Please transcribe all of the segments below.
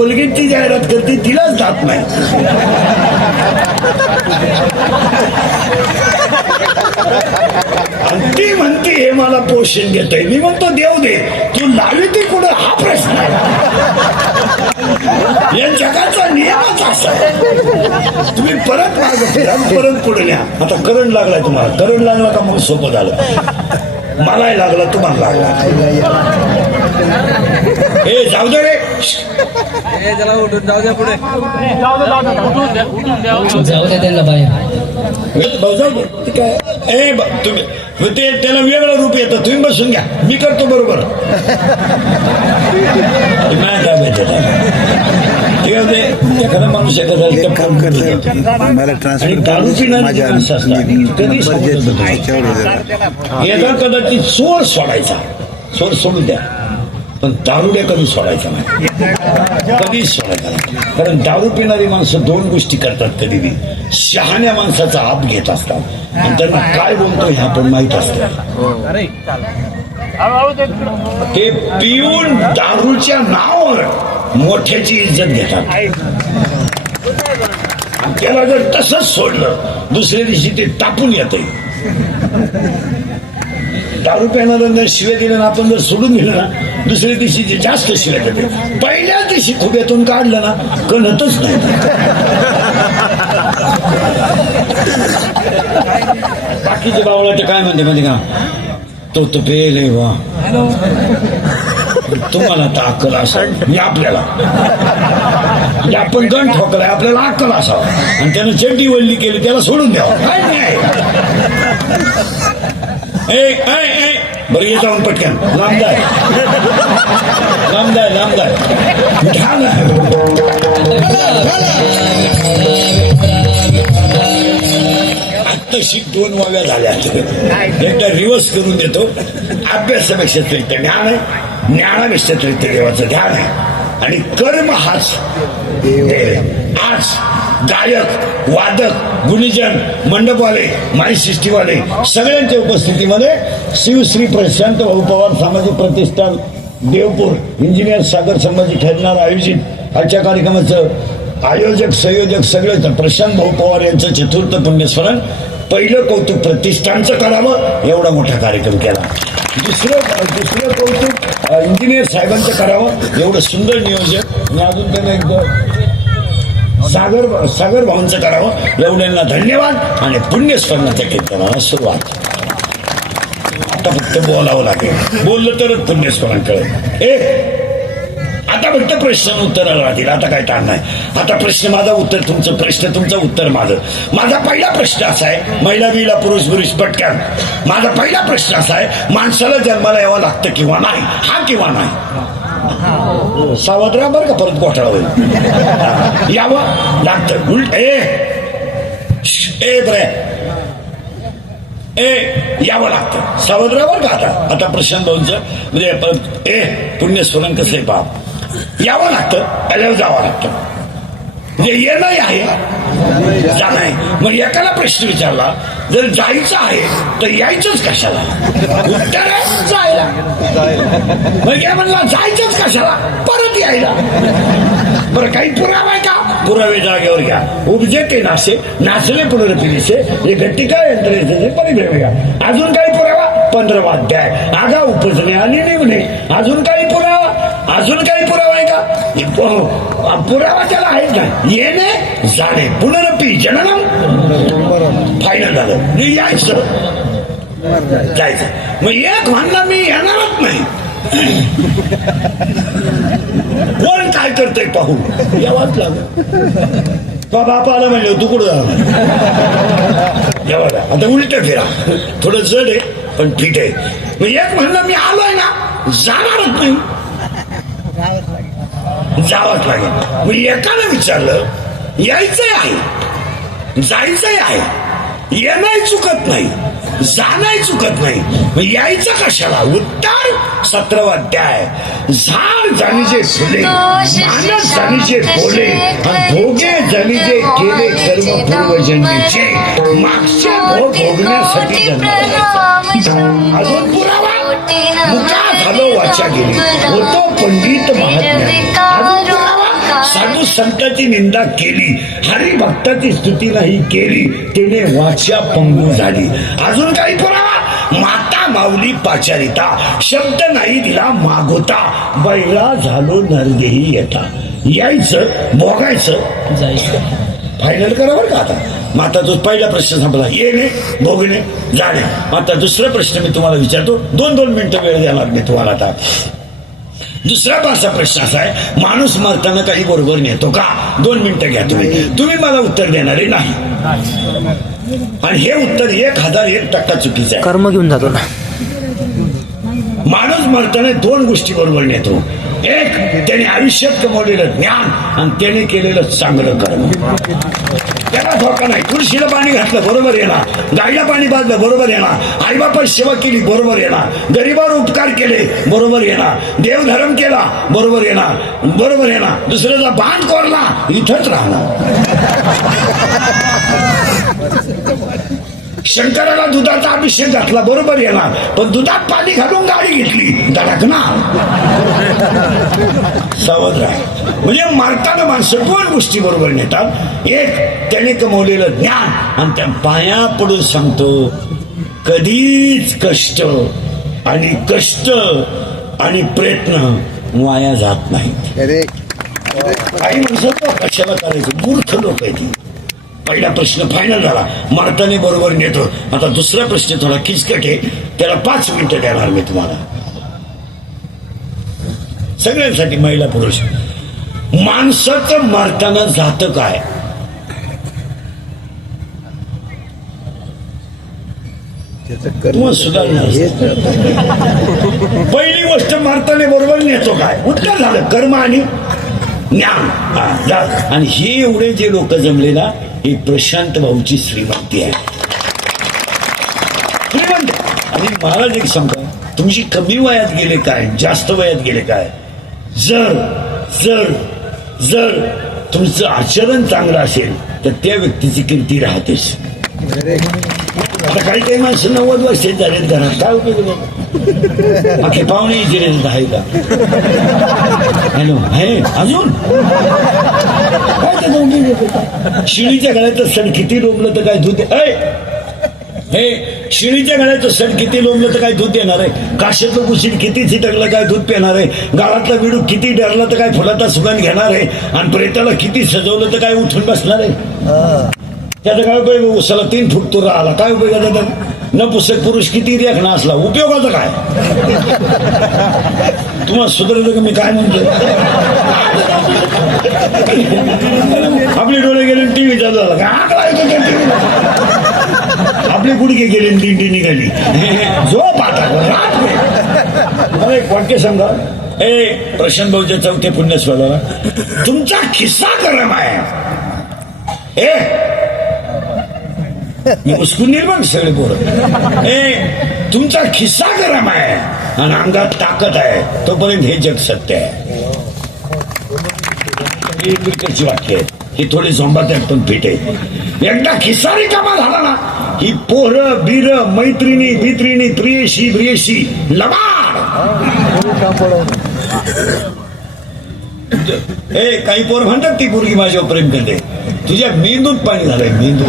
कोलगेटची जाहिरात करते तिलाच जात नाही. आणि ती म्हणते हे मला पोषण घेतोय. मी म्हणतो देव दे, तू लावी ती कुठं हा प्रश्न आहे. या जगाचा नियमच असा आहे. तुम्ही परत मागे फिरा, परत पुढे न्या. आता करंट लागलाय तुम्हाला, करंट लागला का मग सोपं झालं. मलाही लागला, तुम्हाला लागला. हे जाऊ दे रे, जाऊ पुढे जाऊ दे त्यांना बाहेर. जाऊ दे. काय तुम्ही ते त्याला वेगळं रूप येतं. तुम्ही बसून घ्या, मी करतो बरोबर. एखादा माणूस कदाचित चोर सोडायचा, चोर सोडून द्या, पण दारुड्या कधी सोडायचा नाही, कधीच सोडायचा नाही. कारण दारू पिणारी माणसं दोन गोष्टी करतात कधी बी. शहाण्या माणसाचा हात घेत असतात आणि त्यांना काय बोलतो हे आपण माहित असतं. ते पिऊन दारूच्या नावावर मोठ्याची इज्जत घेतात. त्याला जर तसंच सोडलं दुसऱ्या दिवशी ते टाकून येते. दारू प्यायला शिव्या दिल्या ना आपण जर सोडून दिलं ना दुसऱ्या दिवशी ते जास्त शिव्या देते. पहिल्या दिवशी खुब्यातून काढलं ना कळतच नाही. बाकीचे बावळाचे काय म्हणते माहिती का, तो पेले वा तुम्हाला तर अक्कल असावं. मी आपल्याला आपण गण ठोकलाय, आपल्याला अक्कल असावं आणि त्यानं चड्डी वल्ली केली त्याला सोडून द्यावं. काय नाही बरं ये जाऊन पटकन लांबदाय लांबदाय लांबदाय आत्ताशी 2 वाव्या झाल्या. एकदा रिव्हर्स करून देतो. अभ्यासापेक्षा श्रेष्ठ ज्ञान आहे, ज्ञानापेक्षा श्रेष्ठ देवाचं ध्यान आहे. आणि कर्म हाच आज गायक, वादक, गुणीजन, मंडपवाले, माई सिस्टीवाले सगळ्यांच्या उपस्थितीमध्ये शिवश्री प्रशांत भाऊ पवार सामाजिक प्रतिष्ठान देवपूर इंजिनियर सागर संभाजी ठरणार आयोजित आजच्या कार्यक्रमाचं आयोजक संयोजक सगळेच प्रशांत भाऊ पवार यांचं चतुर्थ पुण्यस्मरण. पहिलं कौतुक प्रतिष्ठानचं करावं, एवढा मोठा कार्यक्रम केला. दुसरं कौतुक इंजिनियर साहेबांचं करावं, एवढं सुंदर नियोजन. आणि अजून त्यांना एकदा सागर भाऊंचं करावं, एवढ्यांना धन्यवाद. आणि पुण्यस्मरणाच्या कीर्तनाला सुरुवात. आता फक्त बोलावं लागेल, बोललं तरच पुण्यस्मरण कळेल. आता फक्त प्रश्न उत्तराला राहतील. आता काय ताण नाही. आता प्रश्न माझा, उत्तर तुमचं, प्रश्न तुमचं, उत्तर माझं. माझा पहिला प्रश्न असा आहे, महिला बिला पुरुष पुरुष पटकन. माझा पहिला प्रश्न असा आहे, माणसाला जन्माला यावं लागतं किंवा नाही? हा किंवा नाही? सावध राहा बरं का, परत घोटाळा होईल. यावं लागतं. उलट यावं लागतं. सावध राहा बरं का. आता प्रशांत भाऊंचं म्हणजे पुण्यस्मरण कसं आहे पहा. यावं लागतं, त्याला जावं लागतं. म्हणजे येणं आहे, जाणं आहे. मग एकाला प्रश्न विचारला, जर जायचं आहे तर यायचंच कशाला? उत्तर आहे जायला. मग या म्हणला जायचंच कशाला, परत यायला. बरं काही पुरावा आहे का? पुरावे जागेवर घ्या. उपजे ते नासे, नाचले पुनरपिलीचे हे गट्टिका यंत्रणेचे परिभ्रम घ्या. अजून काही पुरावा? 15 अध्याय आगा उपजणे आणि निघणे. अजून काही पुरावा? अजून काही पुरावा आहे का? पुरावा त्याला आहेच का? येणे जाणे, पुनरपी जननम. फायनल झालं, यायचं जायचं. मग एक म्हणला मी येणारच नाही. कोण काय करतंय पाहू, यावाच लागलं. तो बापा आला म्हणले तू कुठं झाला? आता उलट फिरा, थोडं जड आहे पण ठीक आहे. मग एक म्हणलं मी आलोय ना, जाणारच नाही, जावंच लागेल. मग एकाला विचारलं, यायचंय आहे, जायचंय आहे, येणंही चुकत नाही, जाणंही चुकत नाही, मग यायचं कशाला? उत्तर 17वा अध्याय. झाड जाणीचे फुले, मानस जाणीचे बोले, भोगे जाणीचे केले कर्म पूर्वजन्मीचे, मागचे भोग भोगण्यासाठी जन्म. अजून पुरावा? मुका झालो वाचा गेली, होतो पंडित महात्मा. अजून पुरावा? साधू संतांची निंदा केली, हरिभक्ताची स्तुती नाही केली, त्याने वाचा पंगू झाली. अजून काही पुरावा? माता माऊली पाचारिता, शब्द नाही दिला मागोता, बैला झालो नरदेही येता. यायचं, भोगायचं, जायचं. फायनल करा बरं का आता. मग आता तो पहिला प्रश्न संपला, येणे भोगणे जाणे. आता दुसरा प्रश्न मी तुम्हाला विचारतो, 2-2 मिनिटं वेळ देणार मी तुम्हाला. आता दुसरा पाचसा प्रश्न असा आहे, माणूस मरताना काही बरोबर नेतो का? 2 मिनिटं घ्या तुम्ही मला उत्तर देणारे नाही. आणि हे उत्तर 1001% चुकीचं आहे. कर्म घेऊन जातो ना माणूस मरताना 2 गोष्टी बरोबर नेतो. एक, त्याने आयुष्यात कमवलेलं ज्ञान आणि त्याने केलेलं चांगलं कर्म. त्याला धोका नाही. तुळशीला पाणी घातलं बरोबर येणार, गाईला पाणी पाजलं बरोबर येणार, आईबापा सेवा केली बरोबर येणार, गरीबावर उपकार केले बरोबर येणार, देवधर्म केला बरोबर येणार, दुसऱ्याचा बांध कोरला इथंच राहणार. शंकराला दुधाचा अभिषेक घातला बरोबर येणार, पण दुधात पाणी घालून गाडी घेतली धडकणार. सावध राहा. म्हणजे मारताना माणसं 2 गोष्टी बरोबर नेतात. एक, त्याने कमवलेलं ज्ञान, आणि त्या पाया पडून सांगतो, कधीच कष्ट आणि प्रयत्न वाया जात नाहीत. काही माणसं कशाला करायचं, मूर्ख लोक आहेत. पहिला प्रश्न फायनल झाला, मारताने बरोबर नेतो. आता दुसरा प्रश्न थोडा किचकट आहे, त्याला 5 मिनिटं देणार मी तुम्हाला. सगळ्यांसाठी, महिला पुरुष. माणसाचं मारताना जातं काय? सुधारणा. पहिली गोष्ट, मारताने बरोबर नेतो काय? उत्तर झालं कर्म आणि ज्ञान. आणि हे एवढे जे लोक जमले ना, ही प्रशांत भाऊची श्रीमंती आहे. श्रीमंत. आणि महाराज एक सांगता, तुमची कमी वयात गेले काय, जास्त वयात गेले काय, जर तुमचं आचरण चांगलं असेल तर त्या व्यक्तीची कीर्ती राहतेच. आता काही माणसं 90 वर्ष झालेत घरात, काय उपयोग? अखे पाहुणे इजिरेत आहे का? हॅलो, आहे अजून? शिळीच्या गळ्याचं सण किती लोंबलं तर काय धूत? हे शिळीच्या गळ्याचं सण किती लोंबलं तर काय दूध देणार आहे? काशाचं कुशीड किती चिटकलं काय दूध पिणार आहे? गाळातला विडू किती डरला तर काय फुलाचा सुगंध घेणार आहे? आणि प्रेताला किती सजवलं तर काय उठून बसणार आहे? त्याचा काय उपयोग? उसाला 3 फूट तुरा आला, काय उपयोग त्याचा? न पुस्तक पुरुष किती देखणा असला, उपयोगाचं काय? तुम्हाला सुधारलं का मी काय म्हणतो? आपले डोळे गेले टीव्ही चालू झाला काय? आपले गुडघे गेले दिंडी निघाली. झोप आता. मला एक वाक्य सांगा. प्रशांत भाऊच्या 4थ्या पुण्यस्वाला, तुमचा खिस्सा गरम आहे. मी उस्कून निर्माण सगळे पोरं. तुमचा खिस्सा गरम आहे आणि अंगात ताकद आहे, तोपर्यंत हे जग सत्य आहे. ही वाक्य आहे, ही थोडी झोंबात आहेत पण फिट आहे. एकदा खिस्सा रिकामा झाला ना, ही पोरं बीर मैत्रिणी बित्रिणी प्रियशी लबाड. काही पोर म्हणतात ती पोरगी माझ्यावर प्रेम करते, तुझ्या मेंदूत पाणी झालंय. मेंदू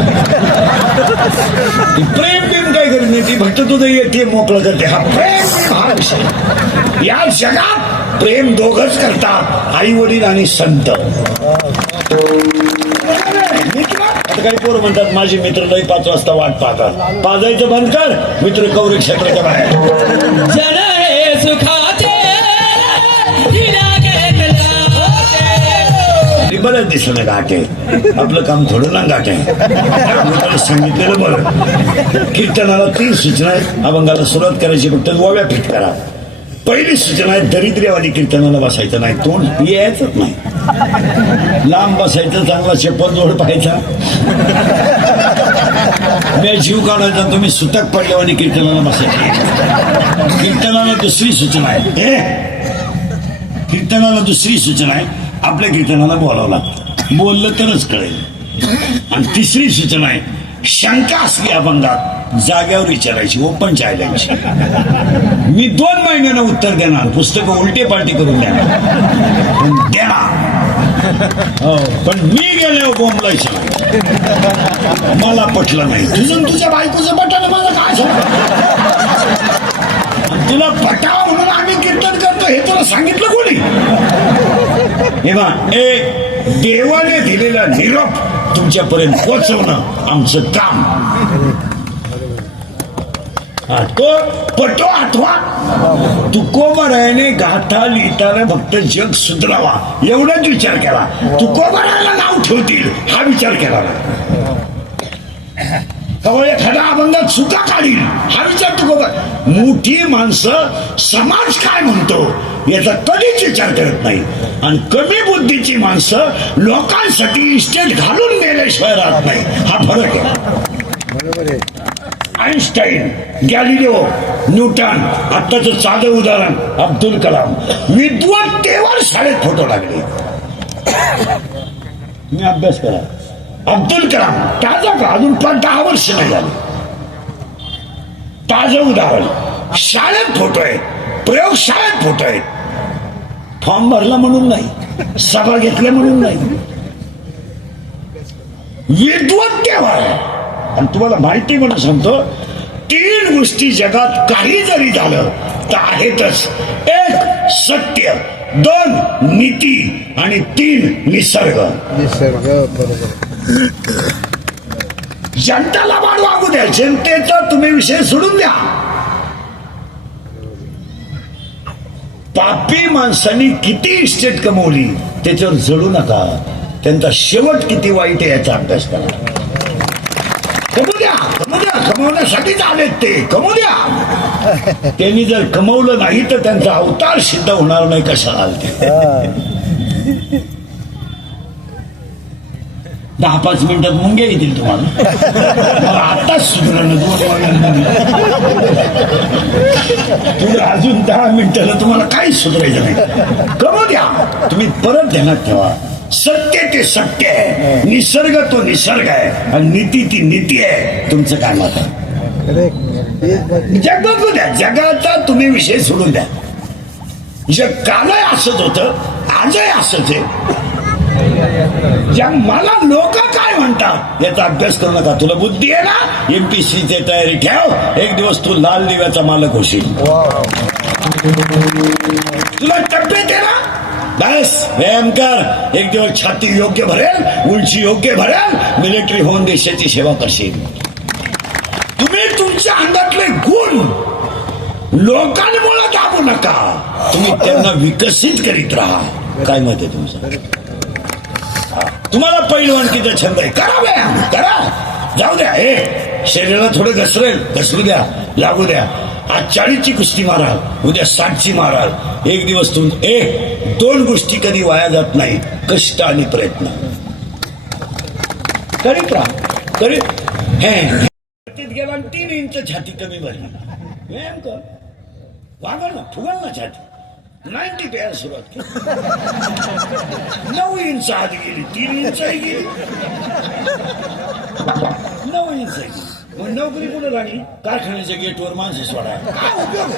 प्रेम काय करत नाही, ती फक्त तुझं येते मोकळं करते. हा प्रेम हा विषय. या जगात प्रेम दोघच करतात, आई वडील आणि संत. आता काही पोरं म्हणतात माझे मित्र लई 5 वाजता वाट पाहतात. पाजायचं बंद कर, मित्र कौरिक क्षेत्राच्या बाहेर. बरंच दिसलं घाट आहे, आपलं काम थोडं ना घाट आहे. सांगितलेलं बरं. कीर्तनाला 3 सूचना आहेत. अभंगाला सुरुवात करायची, फक्त ओव्या फिट करा. पहिली सूचना आहे, दरिद्र्यवादी कीर्तनाला बसायचं नाही, तोंड यायचंच नाही. लांब बसायचं, चांगला चप्पल जोड पाहायचा, मी जीव काढायचा. तुम्ही सुतक पडल्यावानी कीर्तनाला बसायचं. कीर्तनाला दुसरी सूचना आहे. कीर्तनाला दुसरी सूचना आहे, आपल्या कीर्तनाला बोलावं लागतं, बोललं तरच कळेल. आणि तिसरी सूचना आहे, शंका असली अभंगात जाग्यावर विचारायची, ओपन चॅलेंज. मी 2 महिन्यानं उत्तर देणार, पुस्तकं उलटे पालटी करून देणार, पण देणार. हो, पण मी गेलो बोंबलायचं नाही. मला पटलं नाही. तुझं तुझ्या बायकोचं पटलं माझं काय तुला पटाव म्हणून आम्ही कीर्तन करतो हे तुला सांगितलं कोणी? हे बा, देवाने दिलेला निरोप तुमच्यापर्यंत पोहोचवणं आमचं काम. तो पटो आठवा तुकोबरायाने गाथा लिहिताना फक्त जग सुधरावा एवढाच विचार केला. तुकोबरायाला नाव ठेवतील हा विचार केला नाही. एखादा अभंगात सुद्धा काढील हा विचार तुकोबर. मोठी माणसं समाज काय म्हणतो याचा कधीच विचार करत नाही. आणि कमी बुद्धीची माणसं लोकांसाठी इस्टेट घालून गेल्याशिवाय राहत नाही. हा फरक आहे. बरोबर आहे. आईन्स्टाईन, गॅलिलिओ, न्यूटन, आत्ताचं साधं उदाहरण अब्दुल कलाम. विद्वत्तेवर शाळेत फोटो लागले. मी अभ्यास करा. अब्दुल कलाम ताजा का अजून 10 वर्ष नाही झाले. ताजं उदाहरण. शाळेत फोटो आहे, प्रयोगशाळेत फोटो आहे. फॉर्म भरला म्हणून नाही, सभा घेतल्या म्हणून नाही, विद्वत्तेवर. आणि तुम्हाला माहिती म्हणून सांगतो, 3 गोष्टी जगात काही जरी झालं तर आहेतच. 1 सत्य, 2 नीती आणि 3 निसर्ग. बरोबर. जनतेला बाळ वागू द्या, जनतेचा तुम्ही विषय सोडून द्या. पापी माणसांनी किती इस्टेट कमवली त्याच्यावर जळू नका. त्यांचा शेवट किती वाईट आहे याचा अभ्यास करा. कमवू द्या, कमवू द्या, कमवण्यासाठीच आलेत ते. कमवू द्या. त्यांनी जर कमवलं नाही तर त्यांचा अवतार सिद्ध होणार नाही. कशाला आलते? 10-5 मिनिटात मुंग्या येतील तुम्हाला. आताच सुधारणं तुला अजून 10 मिनिटाला तुम्हाला काहीच सुधारायचं नाही. कमवू द्या. तुम्ही परत ध्यानात ठेवा, सत्य ते सत्य आहे, निसर्ग तो निसर्ग आहे, आणि नीती ती नीती आहे. तुमचं काय मत आहे? जग बघू द्या. जगाचा तुम्ही विषय सोडून द्या. जग कालही असंच होतं, आजही असंच आहे. मला लोक काय म्हणतात याचा अभ्यास करू नका. तुला बुद्धी आहे ना, MPSCची तयारी ठेव. एक दिवस तू लाल दिव्याचा मालक होशील. तुला तब्येत आहे ना, बस व्यायाम कर. एक दिवस छाती योग्य भरेल, उंची योग्य भरेल, मिलिटरी होऊन देशाची सेवा करशील. तुम्ही तुमच्या अंगातले गुण लोकांमुळे दाबू नका. तुम्ही त्यांना विकसित करीत राहा. काय मत आहे तुमचं? तुम्हाला पहिलवानकीचा छंद आहे, करा व्यायाम, करा. जाऊ द्या. शरीराला थोडं घसरू द्या, लागू द्या. आज 40ची कुस्ती माराल, उद्या 60ची माराल. एक दिवस 2 गोष्टी कधी वाया जात नाही, कष्ट आणि प्रयत्न. करीत राहा, करीत. गेला 3 इंच छाती कमी भरली. व्यायाम कर, वागल ना, फुगल ना छाती. 90 प्यायला सुरुवात केली. 9 इंच आत गेली, 3 इंच गेली, 9 इंच गेली. मग नोकरी कुठे राहिली? कारखान्याच्या गेटवर माणसं सोडा. काय उपयोग?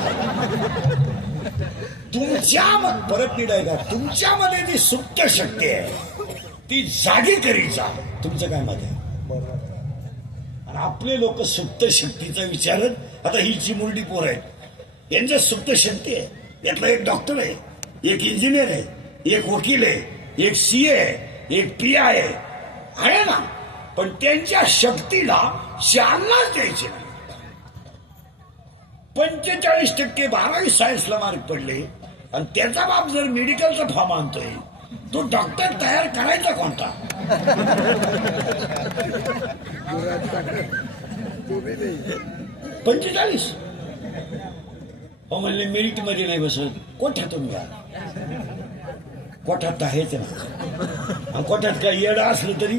तुमच्या परत निघाय का, तुमच्यामध्ये जी सुप्त शक्ती आहे ती जागी करीचा. तुमचं काय मत आहे? आणि आपले लोक सुप्त शक्तीचा विचारत. आता ही चिमुरडी पोर आहेत, यांच्या सुप्त शक्ती आहे. यातला एक डॉक्टर आहे, एक इंजिनियर आहे, एक वकील आहे, एक CA आहे, एक PI आहे ना. पण त्यांच्या शक्तीला चालनाच द्यायची नाही. 45% 12वी सायन्सला मार्क पडले, आणि त्याचा बाप जर मेडिकलचा फॉर्म आणतोय, तो डॉक्टर तयार करायचा कोणता? 45 म्हणले मेरिट मध्ये नाही बसत. कोठ्यातून घ्या. कोठ्यात आहेच ना. कोठ्यात काय येडा असलं तरी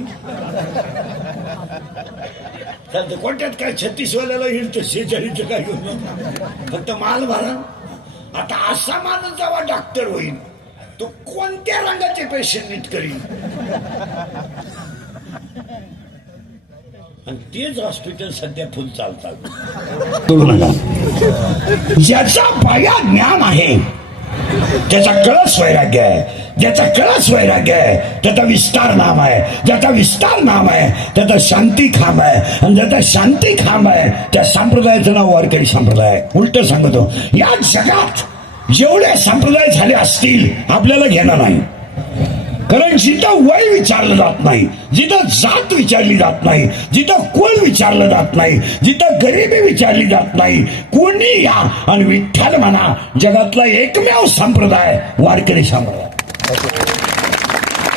चालतं. कोठ्यात काय 36 वाल्याला हिंडतं, 46 काय घेऊन फक्त माल भरा. आता असा माणूस जेव्हा डॉक्टर होईल तो कोणत्या रंगाचे पेशंट नीट करील? आणि तेच हॉस्पिटल सध्या फुल चालतात. ज्याचा पाया ज्ञान आहे त्याचा कळस वैराग्य आहे, ज्याचा कळस वैराग्य आहे त्याचा विस्तार नाम आहे, ज्याचा विस्तार नाम आहे त्याचा शांती खांब आहे, आणि ज्याचा शांती खांब आहे त्या संप्रदायाचं नाव वारकरी संप्रदाय. उलट सांगतो, या जगात जेवढे संप्रदाय झाले असतील आपल्याला घेणं नाही. कारण जिथं वय विचारलं जात नाही, जिथं जात विचारली जात नाही, जिथं कुळ विचारलं जात नाही, जिथं गरिबी विचारली जात नाही, कोणी या आणि विठ्ठल म्हणा. जगातला एकमेव संप्रदाय वारकरी संप्रदाय.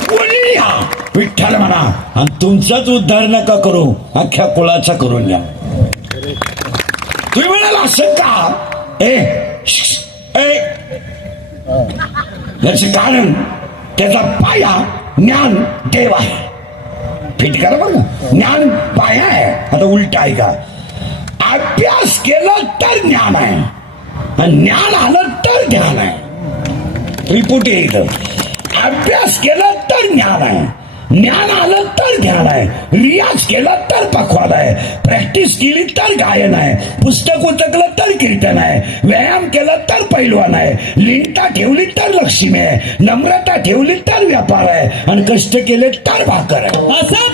कोणी या विठ्ठल म्हणा आणि तुमचाच उद्धार नका करू, अख्ख्या कुळाचा करून घ्या. तुम्ही म्हणाल असं का? याचं कारण त्याचा पाया ज्ञान देव आहे. फिट करा बघा, ज्ञान पाया आहे. आता उलट आहे का? अभ्यास केला तर ज्ञान आहे, आणि ज्ञान आलं तर ध्यान आहे. रिपोर्ट येईल, अभ्यास केला तर ज्ञान आहे, ज्ञान आलं तर ध्यान आहे, रियाज केला तर पखवाद आहे, प्रॅक्टिस केली तर गायन आहे, पुस्तक उचकलं तर कीर्तन आहे, व्यायाम केला तर पैलवान आहे, लिंगता ठेवली तर लक्ष्मी आहे, नम्रता ठेवली तर व्यापार आहे, आणि कष्ट केले तर भाकर आहे. असा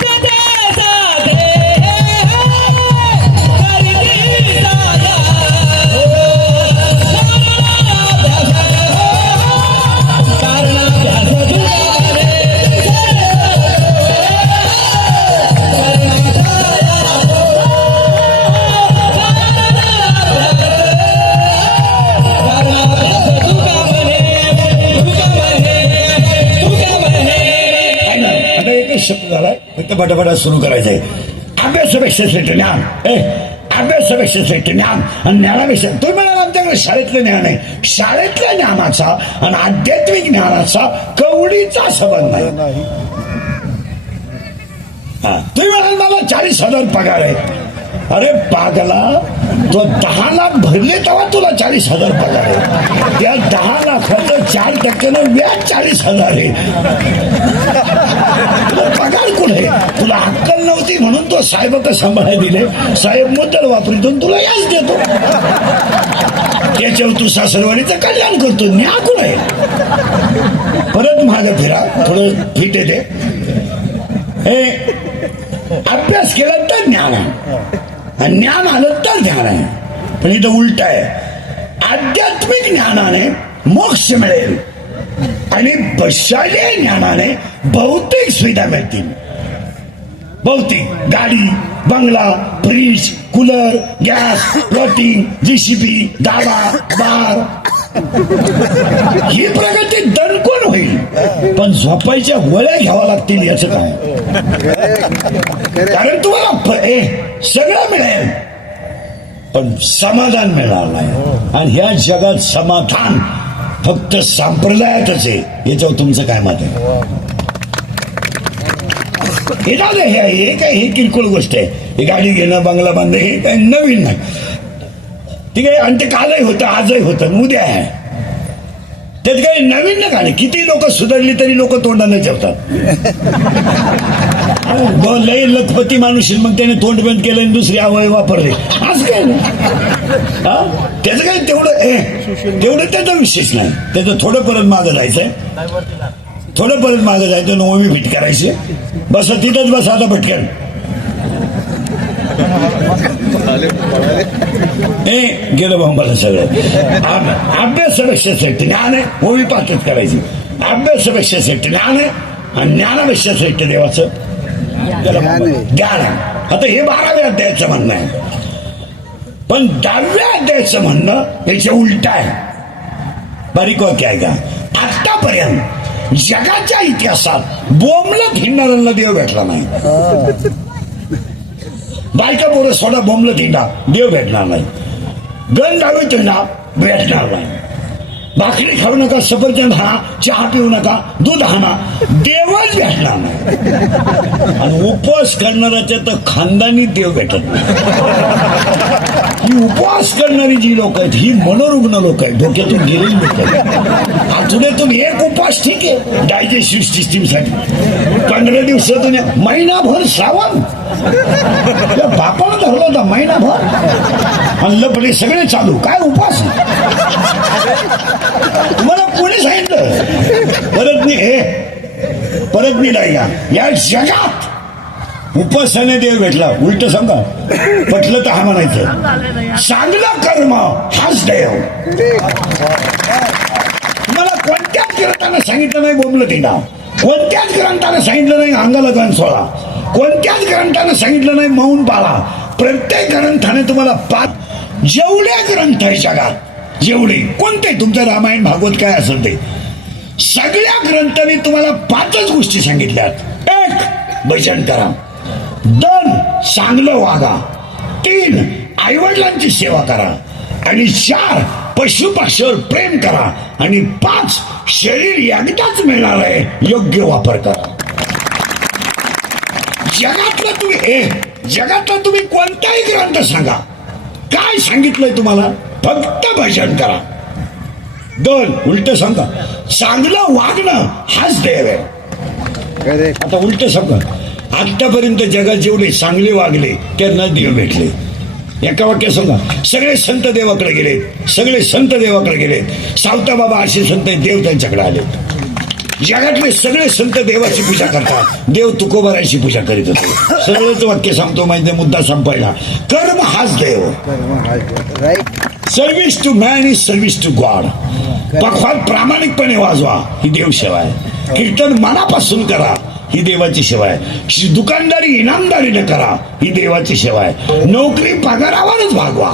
शब्द झालाय फक्त फटाफटा सुरू करायचंय. अभ्यासापेक्षा श्रेष्ठ ज्ञान, अभ्यासापेक्षा श्रेष्ठ ज्ञान, आणि ज्ञानापेक्षा तुम्ही म्हणाल आमच्याकडे शाळेतलं ज्ञान आहे. शाळेतल्या ज्ञानाचा आणि आध्यात्मिक ज्ञानाचा कवडीचा संबंध नाही. तुम्ही म्हणाल मला 40,000 पगार आहे. अरे पागला, तो 10 लाख भरले तेव्हा तुला 40,000 पगार आहे. त्या 10 लाखाचं 4% व्याज 40,000 आहे. पगार कुठे? तुला अक्कल नव्हती म्हणून तो साहेब सांभाळायला दिले. साहेब मुद्दल वापरतो तुला याच देतो, त्याच्यावर तू सासरवाडीचं कल्याण करतो. न्या कुठे? परत मागे फिरा, थोडं फिट येते. अभ्यास केला तर ज्ञान आहे, आणि ज्ञान आलं तर ध्यान आहे. पण इथं उलट आहे. आध्यात्मिक ज्ञानाने मोक्ष मिळेल, आणि बशालीय ज्ञानाने भौतिक सुविधा मिळतील. भौतिक गाडी, बंगला, fridge, cooler, gas, plotting, JCB, दाबा, बार, ही प्रगती दणकून होईल. पण झोपायच्या वळ्या घ्यावा लागतील याचं काय? कारण तुम्हाला सगळं मिळेल पण समाधान मिळणार नाही. आणि ह्या जगात समाधान फक्त संप्रदायातच आहे. याच्यावर तुमचं काय मत आहे? हे झालं, हे काय हे किरकोळ गोष्ट आहे. ही गाडी घेणं, बंगला बांधणं हे काय नवीन नाही. ठीक आहे, आणि ते कालही होतं, आजही होतं, उद्या आहे. त्यात काही नवीन ना गाणे. किती लोक सुधारली तरी लोक तोंडाने जेवतात. लय लखपती माणूस मग त्याने तोंड बंद केलं आणि दुसरे अवयव वापरले, असं काय नाही. त्याचं काय तेवढं त्याचा विशेष नाही. त्याचं थोडं परत मागं जायचंय, थोडं परत मागं जायचं, नवमी फिट करायची. बस तिथंच बस आता पटकन. गेलं भाऊ सगळं. अभ्यासापेक्षा श्रेष्ठ ज्ञान आहे, होळी पाठच करायची. अभ्यासापेक्षा श्रेष्ठ ज्ञान आहे, आणि ज्ञानापेक्षा श्रेष्ठ देवाचं ज्ञान आहे. आता हे 12व्या अध्यायाचं म्हणणं आहे. पण 10व्या अध्यायाचं म्हणणं याच्या उलट आहे. बारीक वाक्य आहे का? आतापर्यंत जगाच्या इतिहासात बोंबलत हिंडणाऱ्यांना देव भेटला नाही. बायका पोरं सोडा, बोंबलत हिंडा, देव भेटणार नाही. गण डावी तिंडा, भेटणार नाही. भाकरी खाऊ नका, सफरचंद हा, चहा पिऊ नका, दूध हाना, देवच भेटणार नाही. आणि उपवास करणाऱ्याच्या तर खानदानी देव भेटत नाही. ही उपवास करणारी जी लोक आहेत ही मनोरुग्ण लोक आहेत, डोक्यातून गेलेली लोक आहेत. आठवड्यातून एक उपवास ठीक आहे डायजेस्टिव्ह सिस्टीम साठी. 15 दिवसातून, महिनाभर श्रावण, त्या बापानं धरला होता महिनाभर आणि लपडे सगळे चालू. काय उपास मला कोणी सांगितलं? परत मी नाही या जगात उपासाने देव भेटला. उलट सांगा, पटलं तर हा म्हणायचं चांगलं कर्म हाच देव. मला कोणत्याच ग्रंथानं सांगितलं नाही बोंबलं तिला, कोणत्याच ग्रंथानं सांगितलं नाही अंगाला गण सोळा, कोणत्याच ग्रंथानं सांगितलं नाही मौन पाळा. प्रत्येक ग्रंथाने तुम्हाला पाच, जेवढ्या ग्रंथ आहे जगात जेवढे कोणते तुमचं रामायण भागवत काय असेल ते सगळ्या ग्रंथांनी तुम्हाला पाचच गोष्टी सांगितल्यात. एक, भजन करा. 2, चांगलं वागा. 3, आईवडिलांची सेवा करा. आणि 4, पशु पक्षावर प्रेम करा. आणि 5, शरीर एकदाच मिळणार आहे, योग्य वापर करा. जगातला तुम्ही कोणताही ग्रंथ सांगा, काय सांगितलंय तुम्हाला? फक्त भजन करा. 2, उलट सांगा, चांगलं वागणं हाच देव आहे. आता उलट सांगा, आतापर्यंत जगात जेवढे चांगले वागले त्यांना देव भेटले. एका वाक्यात सांगा, सगळे संत देवाकडे गेले, सगळे संत देवाकडे गेले. सावता बाबा असे संत देव त्यांच्याकडे आले. जगातले सगळे संत देवाची पूजा करतात, देव तुकोबाराची पूजा करीत होते. सगळंच वाक्य सांगतो माहिती, मुद्दा संपायला. कर्म हाच देव. Service to man is service to God. पखवाद प्रामाणिकपणे वाजवा, ही देव सेवा आहे. कीर्तन मनापासून करा, ही देवाची सेवा आहे. दुकानदारी इनामदारीने करा, ही देवाची सेवा आहे. नोकरी पगारावरच भागवा.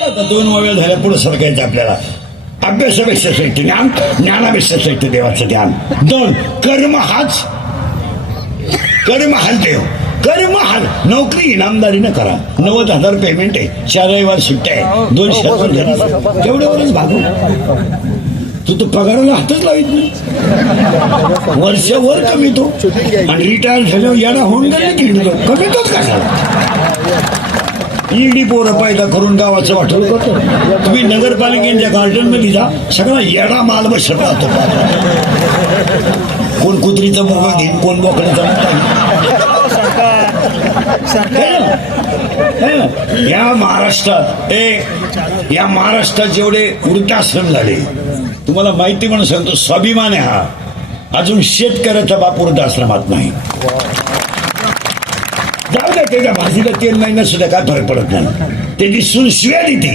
आता 2 वाव्या झाल्या, पुढे सरकायचं आपल्याला. अभ्यासापेक्षा श्रेष्ठ ज्ञान, ज्ञानापेक्षा श्रेष्ठ देवाचं ध्यान. 2, कर्म हाच देव. कर्म हाल. नोकरी इनामदारीनं करा. 90,000 पेमेंट आहे, 4 रविवार सुट्ट्या आहे, 200 तेवढ्यावरच भागू. तू तर पगाराला हातच लावित नाही, वर्षावर कमी तो. आणि रिटायर झाल्यावर याला होऊन गेले की कमी तोच का ईडी पोरं पैदा करून गावाचं वाटलं करतो. तुम्ही नगरपालिकेच्या गार्डन मध्ये जा, सगळा येडा माल बसत राहतो. कोण कुत्रीचा मुगा घेईन, कोण बोकड्याचा मुगा. या महाराष्ट्रात जेवढे वृद्धाश्रम झाले, तुम्हाला माहिती म्हणून सांगतो, स्वाभिमान आहे हा. अजून शेतकऱ्याचा बाप वृद्धाश्रमात नाही. जाऊ द्या, त्याच्या भाजीला तेल नाही ना सुद्धा काय फरक पडत नाही. त्याची सून शिव्या देते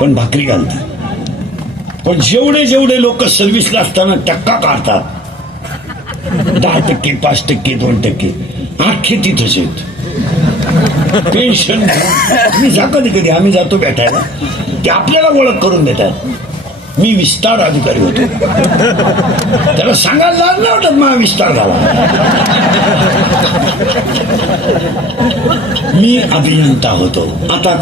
पण भाकरी घालते. पण जेवढे लोक सर्व्हिसला असताना टक्का काढतात, 10%, 5%, 2%, अख्खे तिथंच आहेत. पेन्शन मी जा कधी आम्ही जातो भेटायला, ते आपल्याला ओळख करून देतात. मी विस्तार अधिकारी होतो, त्याला सांगायला लाज नाही वाटत मला विस्तार झाला. मी अभियंता होतो. आता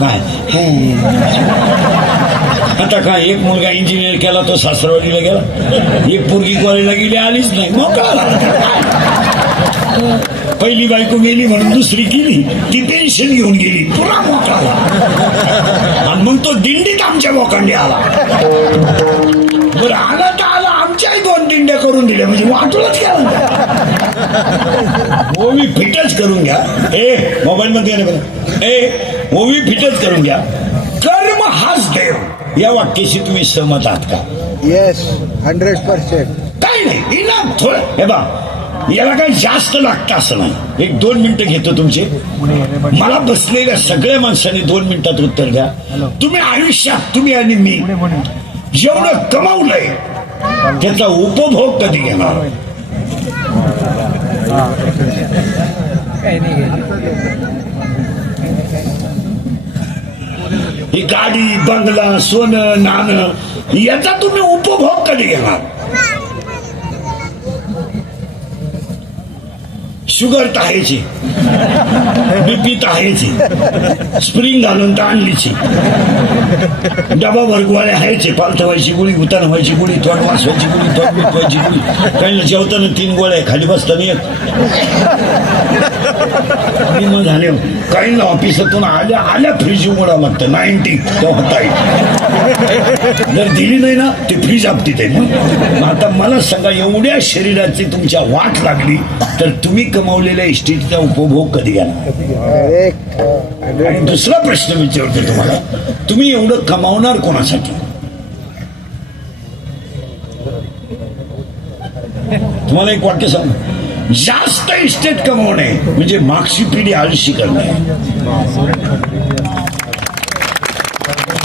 काय एक मुलगा इंजिनियर केला, तो सासरवाडीला गेला. एक पोरगी कॉलेजला गेली, आलीच नाही, मोकळा झाला. पहिली बायको गेली म्हणून दुसरी केली, ती पेन्शन घेऊन गेली, पुरा मोकळा झाला. आणि मग तो दिंडीत आमच्या लोकांनी आला. बरं आला तर आला, आमच्याही 2 दिंड्या करून दिल्या, म्हणजे वाटूनच केला. ओवी फिटच करून घ्या. मोबाईल मध्ये ओवी फिटच करून घ्या. कर्म हाच देव. या वाक्याशी तुम्ही सहमत आहात का? येस, 100%. काही नाही, इनाम थोडं. हे बा, याला काही जास्त लागतं असं नाही. 1-2 मिनिटं घेतो तुमचे. मला बसलेल्या सगळ्या माणसांनी 2 मिनिटात उत्तर द्या. तुम्ही आयुष्यात, तुम्ही आणि मी जेवढं कमावलंय त्याचा उपभोग कधी घेणार? ही गाडी, बंगला, सोनं, नाणं, याचा तुम्ही उपभोग कधी घेणार? शुगर तर आहेची, बीपी तर आहेची, स्प्रिंग घालून तर आणलीची, डबा भर गोळ्या आहेचे, पालथ व्हायची गोळी, उतान व्हायची गोळी, तोंड वाचवायची गोळी, तोंड व्हायची गोळी, काही जेवताना 3 गोळ्या, खाली बसताना 1. आणि मग झाले काही ना ऑफिसातून आल्या फ्रीज उघडावं लागतं 90 होता. जर दिली नाही ना ते फ्रीज आपटीत आहे. मग आता मला सांगा, एवढ्या शरीराची तुमच्या वाट लागली तर तुम्ही कमावलेल्या इस्टेटीचा उपभोग कधी घ्याल? Correct. आणि दुसरा प्रश्न विचारतो तुम्हाला, तुम्ही एवढं कमावणार कोणासाठी? तुम्हाला एक वाक्य सांग, जास्त इस्टेट कमवणे म्हणजे मागची पिढी आळशी करणे.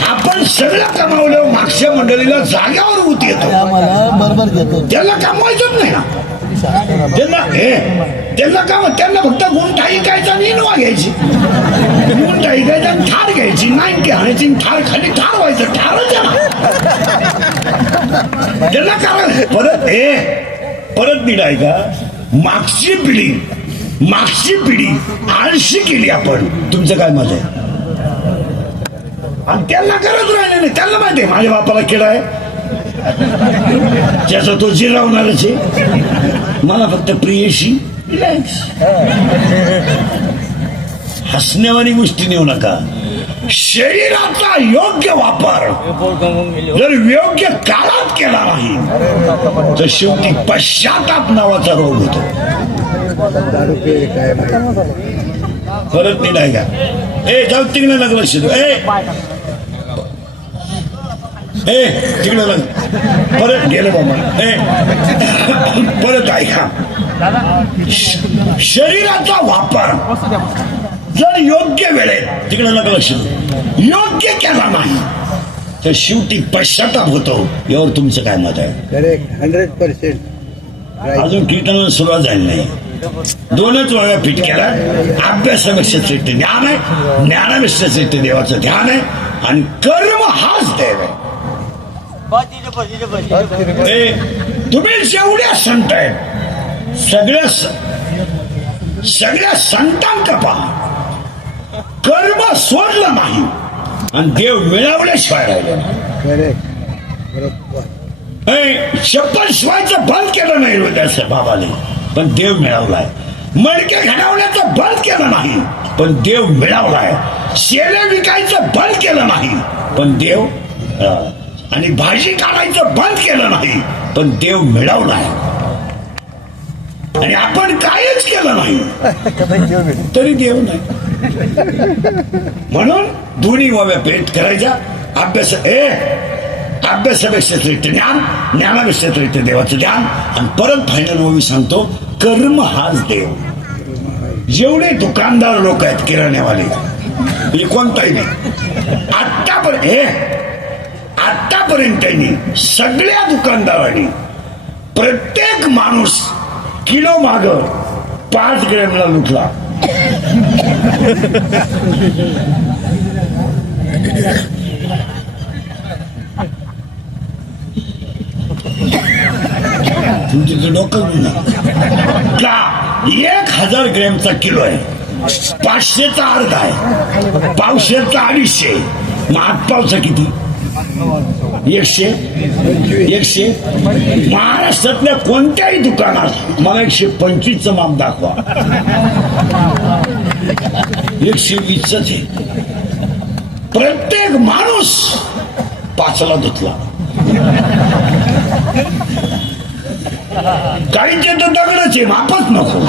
आपण सगळं कमावलं, मागच्या मंडळीला जाग्यावर होती येतो, बरोबर घेतो. त्याला कमवायचंच नाही ना. त्यांना फक्त गुंठाई घ्यायचा आणि इनोवा घ्यायची, गुंठाई घ्यायचा आणि ठार घ्यायची, 90 आणायची, ठार खाली ठार व्हायचं, ठारच आहे ना. त्यांना कारण परत निघाय का, मागची पिढी आळशी केली आपण. तुमचं काय मत आहे? आणि त्यांना गरज राहिली नाही, त्यांना माहिती आहे माझ्या बापाला किडा आहे, त्याचा तो जिरावणारच आहे, मला फक्त प्रियशी रिलॅक्स. हसण्यावारी गोष्टी नेऊ नका. शरीराचा योग्य वापर जर योग्य काळात केला नाही तर शेवटी पश्चाताप नावाचा रोग होतो. दारू पिले काय माहिती. परत नाही का, जाऊ तिकडे लग्न लक्ष देऊ, तिकडे लग्न परत गेलं बाबा. परत ऐका, शरीराचा वापर जर योग्य वेळेत तिकडे लक्ष योग्य केला नाही तर शेवटी पश्चाताप होतो. यावर तुमचं काय मत आहे? करेक्ट. 100%. अजून कीर्तनाला सुरुवात झाली नाही. 2च वेळा फिट केला. अभ्यासापेक्षा श्रेष्ठ ज्ञान आहे, ज्ञानापेक्षा श्रेष्ठ देवाचं ध्यान आहे, आणि कर्म हाच देव आहे. तुम्ही जेवढ्या संत आहेत सगळ्या संतांचा पहा, कर्म सोडलं नाही आणि देव मिळवल्याशिवाय राहिलं नाही. करेक्ट. बरोबर. चप्पल शिवायचं बंद केलं नाही हृदयाचं बाबाने, पण देव मिळवलाय. मडके घडवण्याचं बंद केलं नाही, पण देव मिळवलाय. शेले विकायचं बंद केलं नाही, पण देव, आणि भाजी काढायचं बंद केलं नाही, पण देव मिळवलाय. आणि आपण कायच केलं नाही तरी देव नाही. म्हणून दोन्ही वाव्या पेट करायच्या. अभ्यासापेक्षा श्रेष्ठ ज्ञान, ज्ञानापेक्षा श्रेष्ठ देवाचं ध्यान. आणि परत फायनल ओवी सांगतो, कर्म हाच देव. जेवढे दुकानदार लोक आहेत किराण्यावाले, म्हणजे कोणताही नाही, आतापर्यंत त्यांनी सगळ्या दुकानदारांनी प्रत्येक माणूस किलो माग 5 ग्रॅमला लुटला. तुमचं डोकं का 1000 ग्रॅमचा किलो आहे, 500चा अर्धा आहे, पावशेरचा 250. मग हातपावचा किती? 100. महाराष्ट्रातल्या कोणत्याही दुकानात मला 125चं माप दाखवा. 120च आहे. प्रत्येक माणूस 5ला धुतला. काहींचे तर दगडच आहे, मापच नको.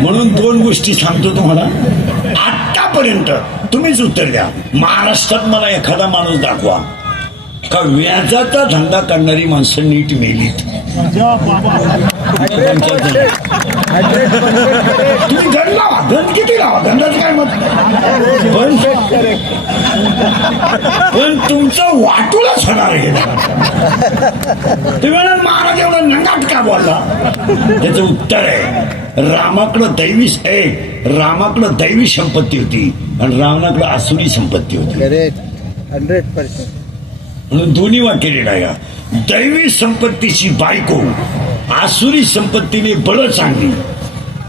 म्हणून 2 गोष्टी सांगतो तुम्हाला. आतापर्यंत तुम्हीच उत्तर द्या, महाराष्ट्रात मला एखादा माणूस दाखवा का व्याजाचा धंदा करणारी माणसं नीट मेलीत. तुम्ही गण लावा, गण किती लावा, गंधाचं काय मत, पण तुमचं वाटूलाच होणार आहे. तुम्ही म्हणाल महाराज एवढा नंगाट का बोलला? त्याचं उत्तर आहे, रामाकडं दैवी संपत्ती होती आणि रावणाकडं आसुरी संपत्ती होती. करेक्ट. 100%. म्हणून दोन्ही वाक्य लिहिला. दैवी संपत्तीची बायको आसुरी संपत्तीने बळ चांगली,